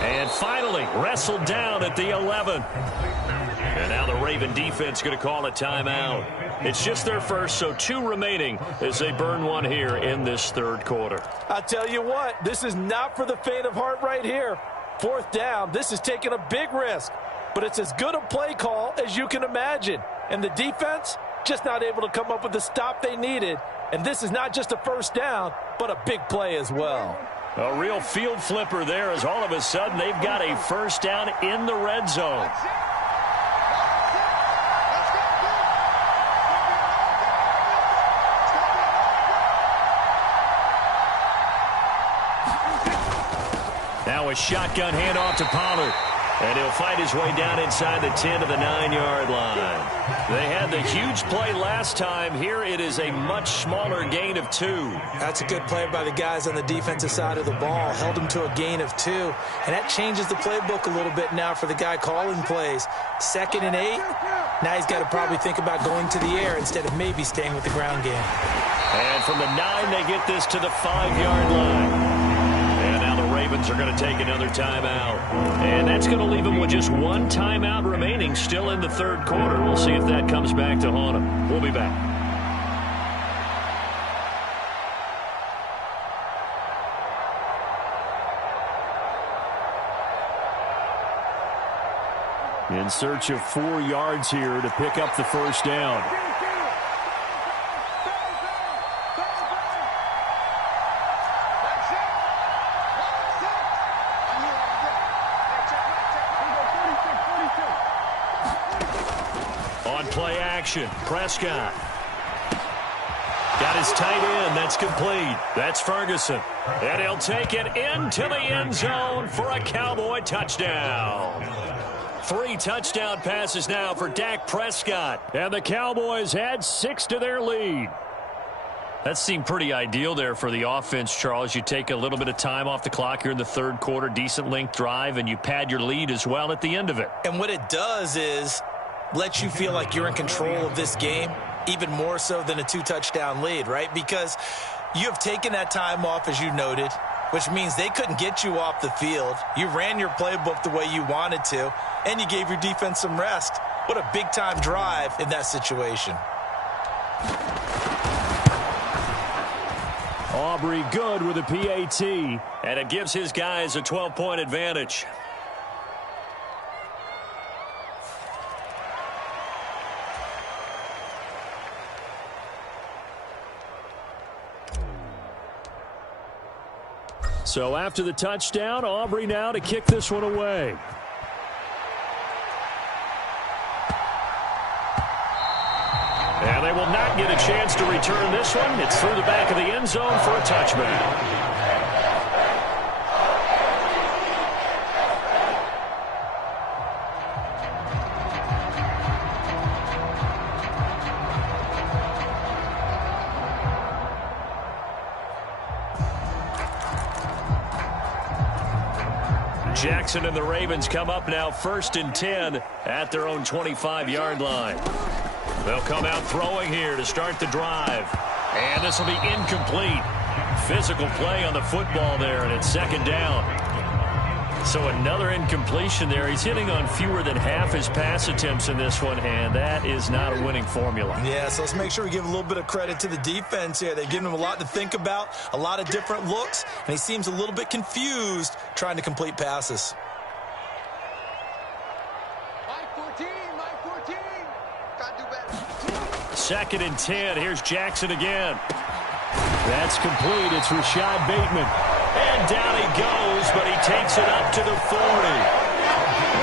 And finally wrestled down at the 11. And now the Raven defense going to call a timeout. It's just their first, so 2 remaining as they burn one here in this 3rd quarter. I'll tell you what, this is not for the faint of heart right here. 4th down, this is taking a big risk. But it's as good a play call as you can imagine. And the defense just not able to come up with the stop they needed. And this is not just a 1st down, but a big play as well. A real field flipper there as all of a sudden they've got a 1st down in the red zone. Now a shotgun handoff to Pollard. And he'll fight his way down inside the 10 to the 9-yard line. They had the huge play last time. Here it is a much smaller gain of 2. That's a good play by the guys on the defensive side of the ball. Held him to a gain of 2. And that changes the playbook a little bit now for the guy calling plays. 2nd and 8. Now he's got to probably think about going to the air instead of maybe staying with the ground game. And from the 9, they get this to the 5-yard line. Ravens are going to take another timeout. And that's going to leave them with just 1 timeout remaining still in the 3rd quarter. We'll see if that comes back to haunt them. We'll be back. In search of 4 yards here to pick up the 1st down. Play action. Prescott. Got his tight end. That's complete. That's Ferguson. And he'll take it into the end zone for a Cowboy touchdown. 3 touchdown passes now for Dak Prescott. And the Cowboys add 6 to their lead. That seemed pretty ideal there for the offense, Charles. You take a little bit of time off the clock here in the 3rd quarter, decent length drive, and you pad your lead as well at the end of it. And what it does is let you feel like you're in control of this game, even more so than a 2-touchdown lead, right? Because you have taken that time off, as you noted, which means they couldn't get you off the field. You ran your playbook the way you wanted to, and you gave your defense some rest. What a big-time drive in that situation. Aubrey good with a PAT, and it gives his guys a 12-point advantage. So after the touchdown, Aubrey now to kick this one away. And they will not get a chance to return this one. It's through the back of the end zone for a touchback. Jackson and the Ravens come up now 1st and 10 at their own 25-yard line. They'll come out throwing here to start the drive. And this will be incomplete. Physical play on the football there, and it's 2nd down. So another incompletion there. He's hitting on fewer than half his pass attempts in this one, and that is not a winning formula. Yeah, so let's make sure we give a little bit of credit to the defense here. They've given him a lot to think about, a lot of different looks, and he seems a little bit confused trying to complete passes. Mike 14. Got to do better. 2nd and 10. Here's Jackson again. That's complete. It's Rashad Bateman. And down he goes, but he takes it up to the 40.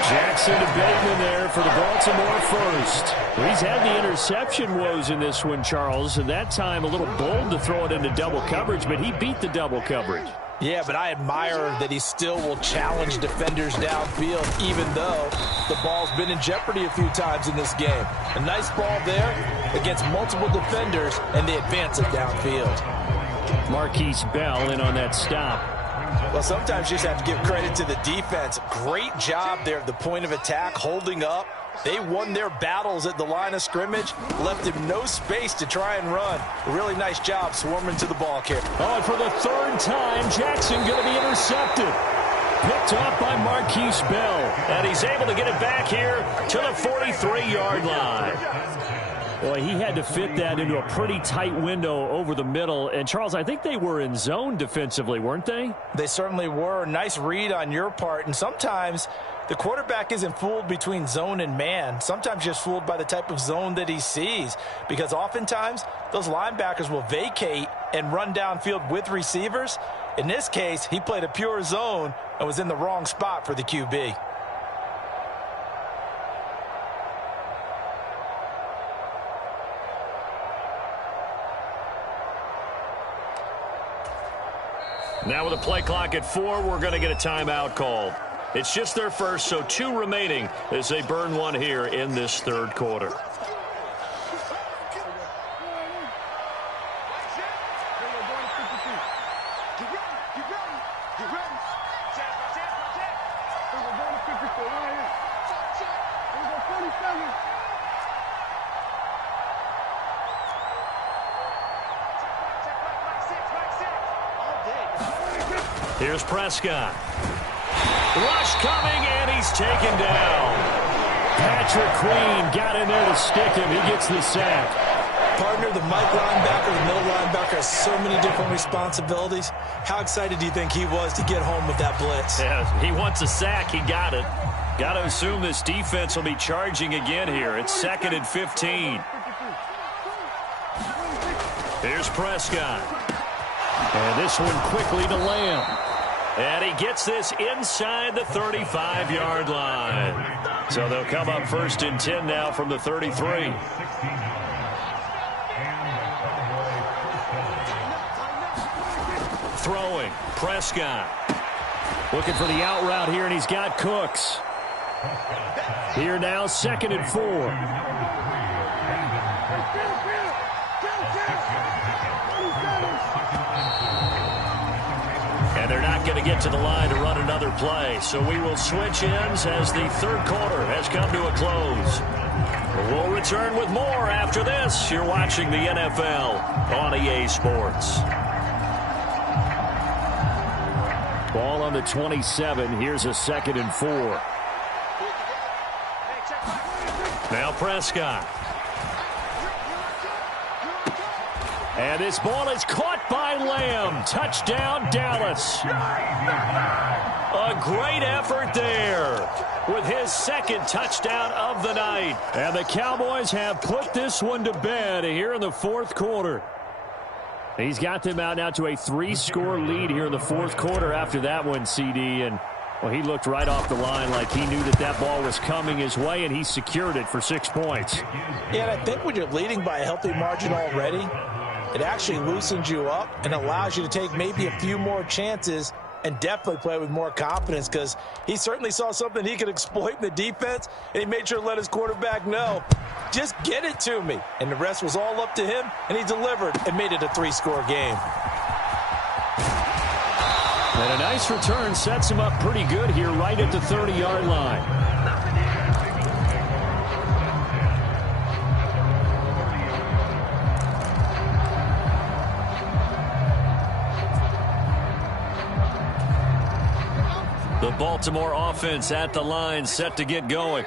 Jackson to Bateman there for the Baltimore first. Well, he's had the interception woes in this one, Charles, and that time a little bold to throw it into double coverage, but he beat the double coverage. Yeah, but I admire that he still will challenge defenders downfield, even though the ball's been in jeopardy a few times in this game. A nice ball there against multiple defenders, and they advance it downfield. Marquise Bell in on that stop. Well, sometimes you just have to give credit to the defense. Great job there at the point of attack, holding up. They won their battles at the line of scrimmage, left him no space to try and run. A really nice job swarming to the ball carrier. Oh, and for the 3rd time, Jackson going to be intercepted. Picked off by Marquise Bell. And he's able to get it back here to the 43-yard line. Well, he had to fit that into a pretty tight window over the middle. And, Charles, I think they were in zone defensively, weren't they? They certainly were. Nice read on your part. And sometimes the quarterback isn't fooled between zone and man. Sometimes just fooled by the type of zone that he sees. Because oftentimes, those linebackers will vacate and run downfield with receivers. In this case, he played a pure zone and was in the wrong spot for the QB. Now with a play clock at 4, we're going to get a timeout called. It's just their first, so 2 remaining as they burn one here in this 3rd quarter. Here's Prescott. Rush coming, and he's taken down. Patrick Queen got in there to stick him. He gets the sack. Partner, the Mike linebacker, the middle linebacker has so many different responsibilities. How excited do you think he was to get home with that blitz? Yeah, he wants a sack. He got it. Got to assume this defense will be charging again here. It's 2nd and 15. Here's Prescott. And this one quickly to Lamb. And he gets this inside the 35-yard line. So they'll come up 1st and 10 now from the 33. Throwing, Prescott. Looking for the out route here, and he's got Cooks. Here now, 2nd and 4. And they're not going to get to the line to run another play. So we will switch ends as the 3rd quarter has come to a close. We'll return with more after this. You're watching the NFL on EA Sports. Ball on the 27. Here's a 2nd and 4. Now Prescott. And this ball is caught by Lamb. Touchdown, Dallas. A great effort there with his 2nd touchdown of the night. And the Cowboys have put this one to bed here in the 4th quarter. He's got them out now to a 3-score lead here in the 4th quarter after that one, CD. And, well, he looked right off the line like he knew that that ball was coming his way, and he secured it for 6 points. Yeah, and I think when you're leading by a healthy margin already, it actually loosens you up and allows you to take maybe a few more chances and definitely play with more confidence, because he certainly saw something he could exploit in the defense, and he made sure to let his quarterback know, just get it to me. And the rest was all up to him, and he delivered and made it a 3-score game. And a nice return sets him up pretty good here right at the 30-yard line. The Baltimore offense at the line, set to get going.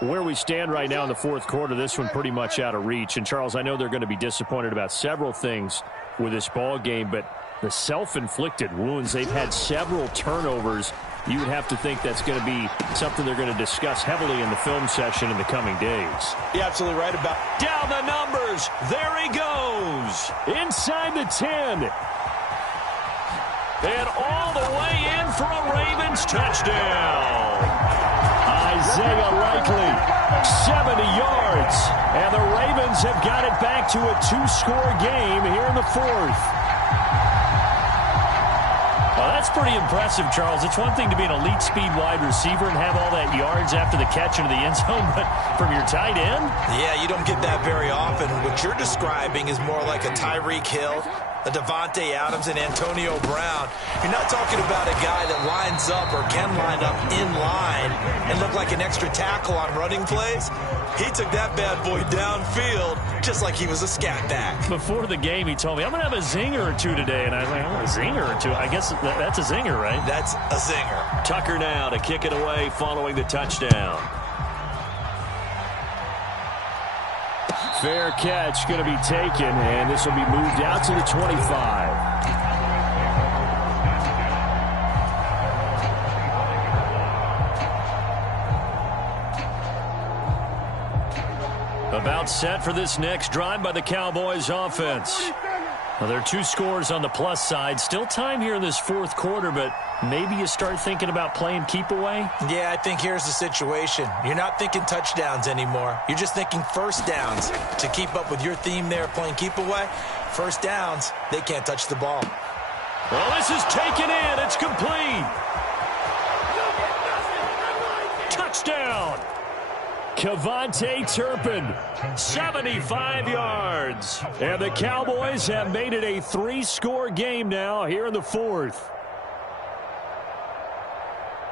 Where we stand right now in the fourth quarter, this one pretty much out of reach. And, Charles, I know they're going to be disappointed about several things with this ball game, but the self-inflicted wounds, they've had several turnovers. You would have to think that's going to be something they're going to discuss heavily in the film session in the coming days. You're absolutely right about down the numbers. There he goes. Inside the 10. And all the way in for a Ravens touchdown. Isaiah Likely, 70 yards. And the Ravens have got it back to a 2-score game here in the fourth. Well, that's pretty impressive, Charles. It's one thing to be an elite speed wide receiver and have all that yards after the catch into the end zone, but from your tight end? Yeah, you don't get that very often. What you're describing is more like a Tyreek Hill, a Devontae Adams, and Antonio Brown. You're not talking about a guy that lines up or can line up in line and look like an extra tackle on running plays. He took that bad boy downfield just like he was a scat back. Before the game, he told me, I'm going to have a zinger or two today. And I was like, oh, a zinger or two? I guess that's a zinger, right? That's a zinger. Tucker now to kick it away following the touchdown. Fair catch going to be taken, and this will be moved out to the 25. About set for this next drive by the Cowboys offense. Well, there are 2 scores on the plus side. Still time here in this fourth quarter, but maybe you start thinking about playing keep away? Yeah, I think here's the situation. You're not thinking touchdowns anymore. You're just thinking first downs. To keep up with your theme there, playing keep away, first downs, they can't touch the ball. Well, this is taken in. It's complete. Touchdown. Kevontae Turpin, 75 yards. And the Cowboys have made it a 3-score game now here in the fourth.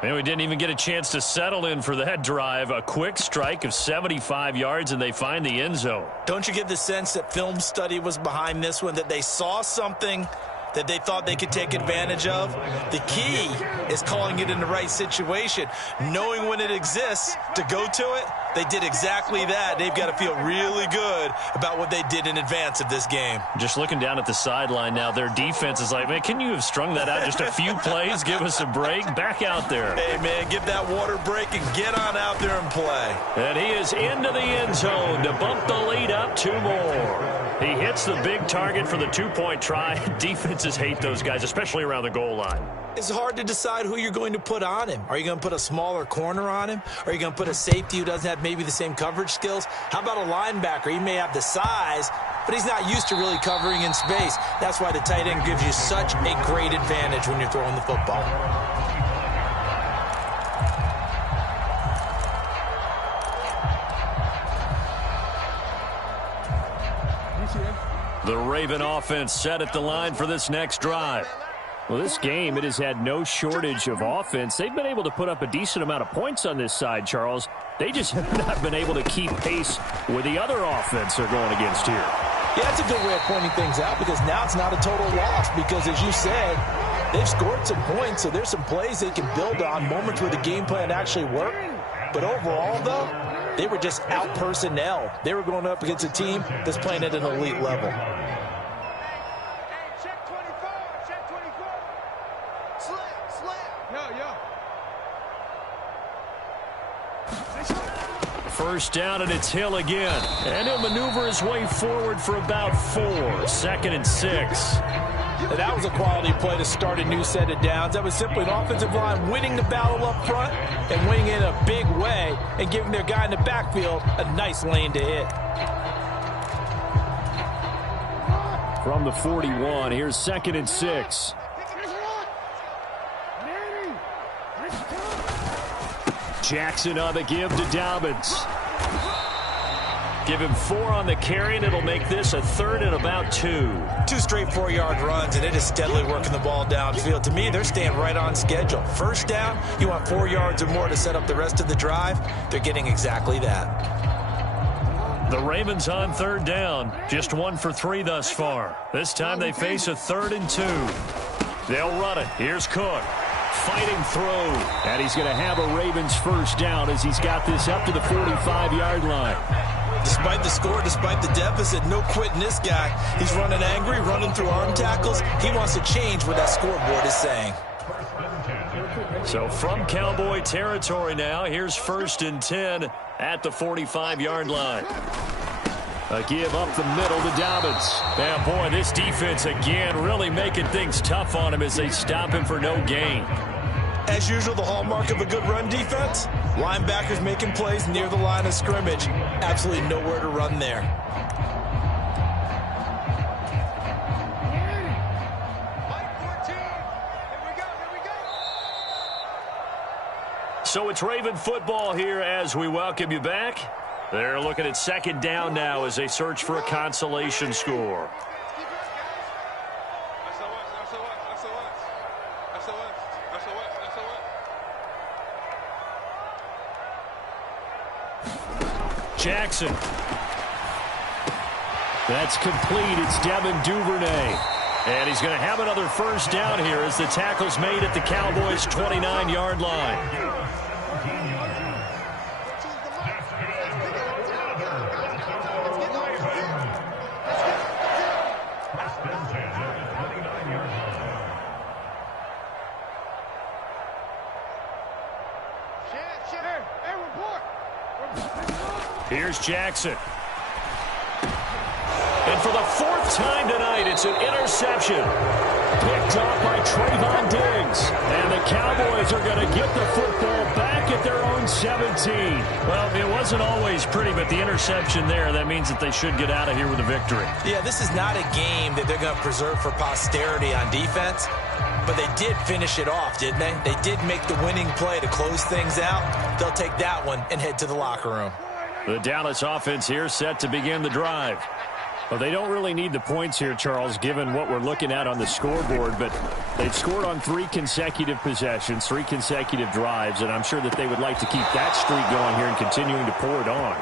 And we didn't even get a chance to settle in for that drive. A quick strike of 75 yards, and they find the end zone. Don't you get the sense that film study was behind this one, that they saw something that they thought they could take advantage of? The key is calling it in the right situation, knowing when it exists to go to it. They did exactly that. They've got to feel really good about what they did in advance of this game. Just looking down at the sideline now, their defense is like, man, can you have strung that out just a few plays? Give us a break. Back out there. Hey, man, give that water break and get on out there and play. And he is into the end zone to bump the lead up 2 more. He hits the big target for the 2-point try. Defenses hate those guys, especially around the goal line. It's hard to decide who you're going to put on him. Are you going to put a smaller corner on him? Are you going to put a safety who doesn't have maybe the same coverage skills? How about a linebacker? He may have the size, but he's not used to really covering in space. That's why the tight end gives you such a great advantage when you're throwing the football. The Raven offense set at the line for this next drive. Well, this game, it has had no shortage of offense. They've been able to put up a decent amount of points on this side, Charles. They just have not been able to keep pace with the other offense they're going against here. Yeah, that's a good way of pointing things out, because now it's not a total loss, because as you said, they've scored some points, so there's some plays they can build on, moments where the game plan actually worked. But overall, though, they were just out personnel. They were going up against a team that's playing at an elite level. First down, and it's Hill again. And he'll maneuver his way forward for about 4. 2nd and 6. And that was a quality play to start a new set of downs. That was simply an offensive line winning the battle up front and winning in a big way and giving their guy in the backfield a nice lane to hit. From the 41, here's 2nd and 6. Jackson on the give to Dobbins. Give him 4 on the carry, and it'll make this a 3rd and about 2. 2 straight 4-yard runs, and it is steadily working the ball downfield. To me, they're staying right on schedule. First down, you want 4 yards or more to set up the rest of the drive. They're getting exactly that. The Ravens on 3rd down. Just 1 for 3 thus far. This time they face a 3rd and 2. They'll run it. Here's Cook. Fighting through. And he's going to have a Ravens first down as he's got this up to the 45-yard line. Despite the score, despite the deficit, no quitting this guy. He's running angry, running through arm tackles. He wants to change what that scoreboard is saying. So from Cowboy territory now, here's 1st and 10 at the 45-yard line. A give up the middle to Dobbins. And boy, this defense again really making things tough on him as they stop him for no gain. As usual, the hallmark of a good run defense, linebackers making plays near the line of scrimmage. Absolutely nowhere to run there. So it's Raven football here as we welcome you back. They're looking at 2nd down now as they search for a consolation score. Jackson. That's complete. It's Devin Duvernay. And he's going to have another first down here as the tackle's made at the Cowboys' 29-yard line. Here's Jackson. And for the 4th time tonight, it's an interception. Picked off by Trayvon Diggs. And the Cowboys are going to get the football back at their own 17. Well, it wasn't always pretty, but the interception there, that means that they should get out of here with a victory. Yeah, this is not a game that they're going to preserve for posterity on defense. But they did finish it off, didn't they? They did make the winning play to close things out. They'll take that one and head to the locker room. The Dallas offense here set to begin the drive. Well, they don't really need the points here, Charles, given what we're looking at on the scoreboard. But they've scored on 3 consecutive possessions, 3 consecutive drives, and I'm sure that they would like to keep that streak going here and continuing to pour it on.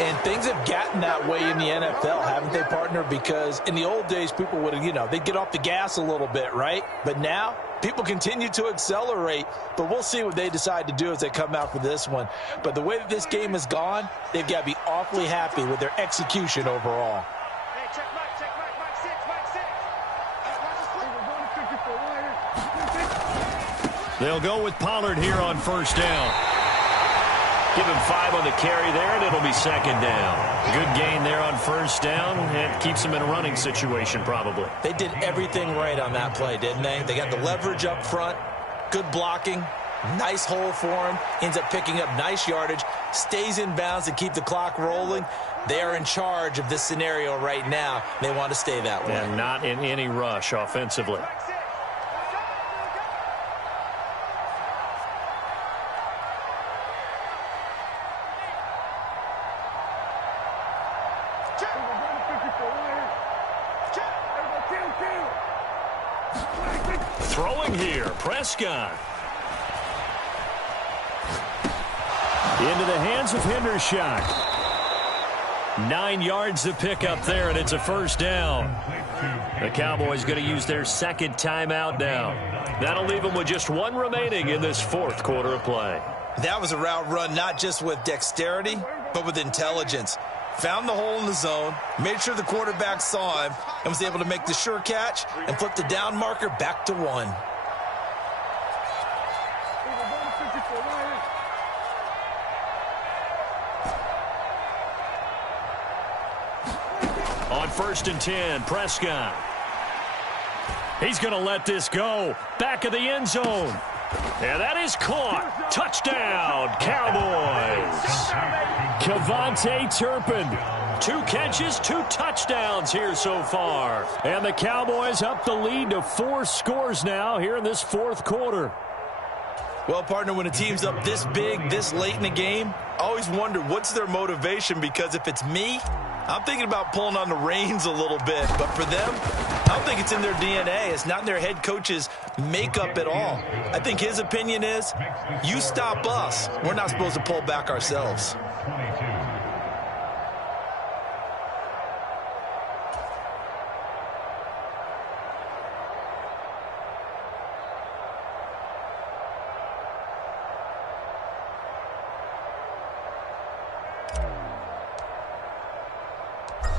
And things have gotten that way in the NFL, haven't they, partner? Because in the old days, people would, they'd get off the gas a little bit, right? But now, people continue to accelerate. But we'll see what they decide to do as they come out for this one. But the way that this game has gone, they've got to be awfully happy with their execution overall. They'll go with Pollard here on 1st down. Give him 5 on the carry there, and it'll be 2nd down. Good gain there on 1st down. It keeps them in a running situation, probably. They did everything right on that play, didn't they? They got the leverage up front, good blocking, nice hole for him, ends up picking up nice yardage, stays in bounds to keep the clock rolling. They are in charge of this scenario right now. They want to stay that way. And not in any rush offensively. Throwing here, Prescott. Into the hands of Hendershot. 9 yards to pick up there, and it's a 1st down. The Cowboys going to use their 2nd timeout now. That'll leave them with just 1 remaining in this 4th quarter of play. That was a route run not just with dexterity, but with intelligence. Found the hole in the zone, made sure the quarterback saw him, and was able to make the sure catch and flip the down marker back to 1. On 1st and 10, Prescott. He's going to let this go. Back of the end zone. And that is caught. Touchdown, Cowboys. Kevontae Turpin. 2 catches, 2 touchdowns here so far. And the Cowboys up the lead to 4 scores now here in this 4th quarter. Well, partner, when a team's up this big, this late in the game, I always wonder what's their motivation, because if it's me, I'm thinking about pulling on the reins a little bit. But for them, I don't think it's in their DNA. It's not in their head coach's makeup at all. I think his opinion is, you stop us, we're not supposed to pull back ourselves.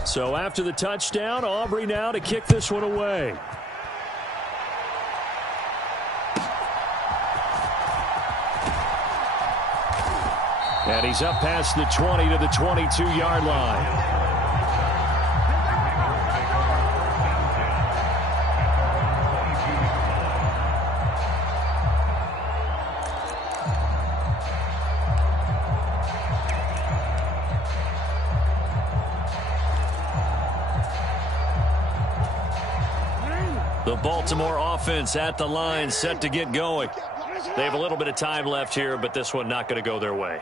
So after the touchdown, Aubrey now to kick this one away. And he's up past the 20 to the 22-yard line. The Baltimore offense at the line, set to get going. They have a little bit of time left here, but this one not going to go their way.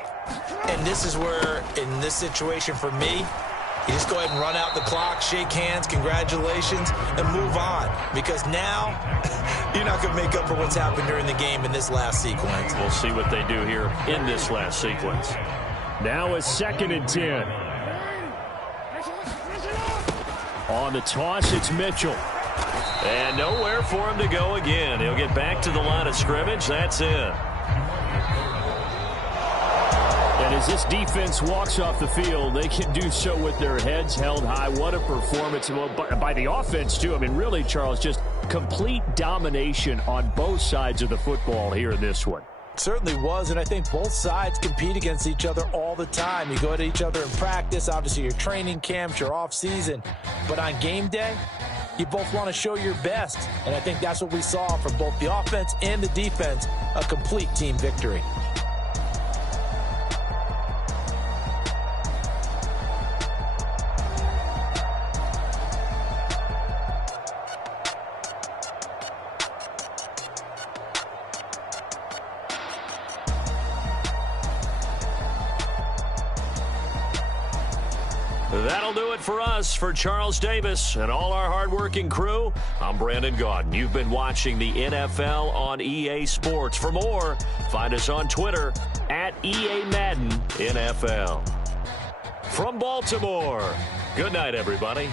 And this is where, in this situation for me, you just go ahead and run out the clock, shake hands, congratulations, and move on. Because now, you're not going to make up for what's happened during the game in this last sequence. We'll see what they do here in this last sequence. Now a 2nd and 10. On the toss, it's Mitchell. And nowhere for him to go again. He'll get back to the line of scrimmage. That's it. And as this defense walks off the field, they can do so with their heads held high. What a performance by the offense, too. I mean, really, Charles, just complete domination on both sides of the football here in this one. Certainly was, and I think both sides compete against each other all the time. You go at each other in practice, obviously your training camps, your off-season. But on game day, you both want to show your best, and I think that's what we saw from both the offense and the defense, a complete team victory. That'll do it for us. For Charles Davis and all our hardworking crew, I'm Brandon Gaudin. You've been watching the NFL on EA Sports. For more, find us on Twitter at EA Madden NFL. From Baltimore, good night, everybody.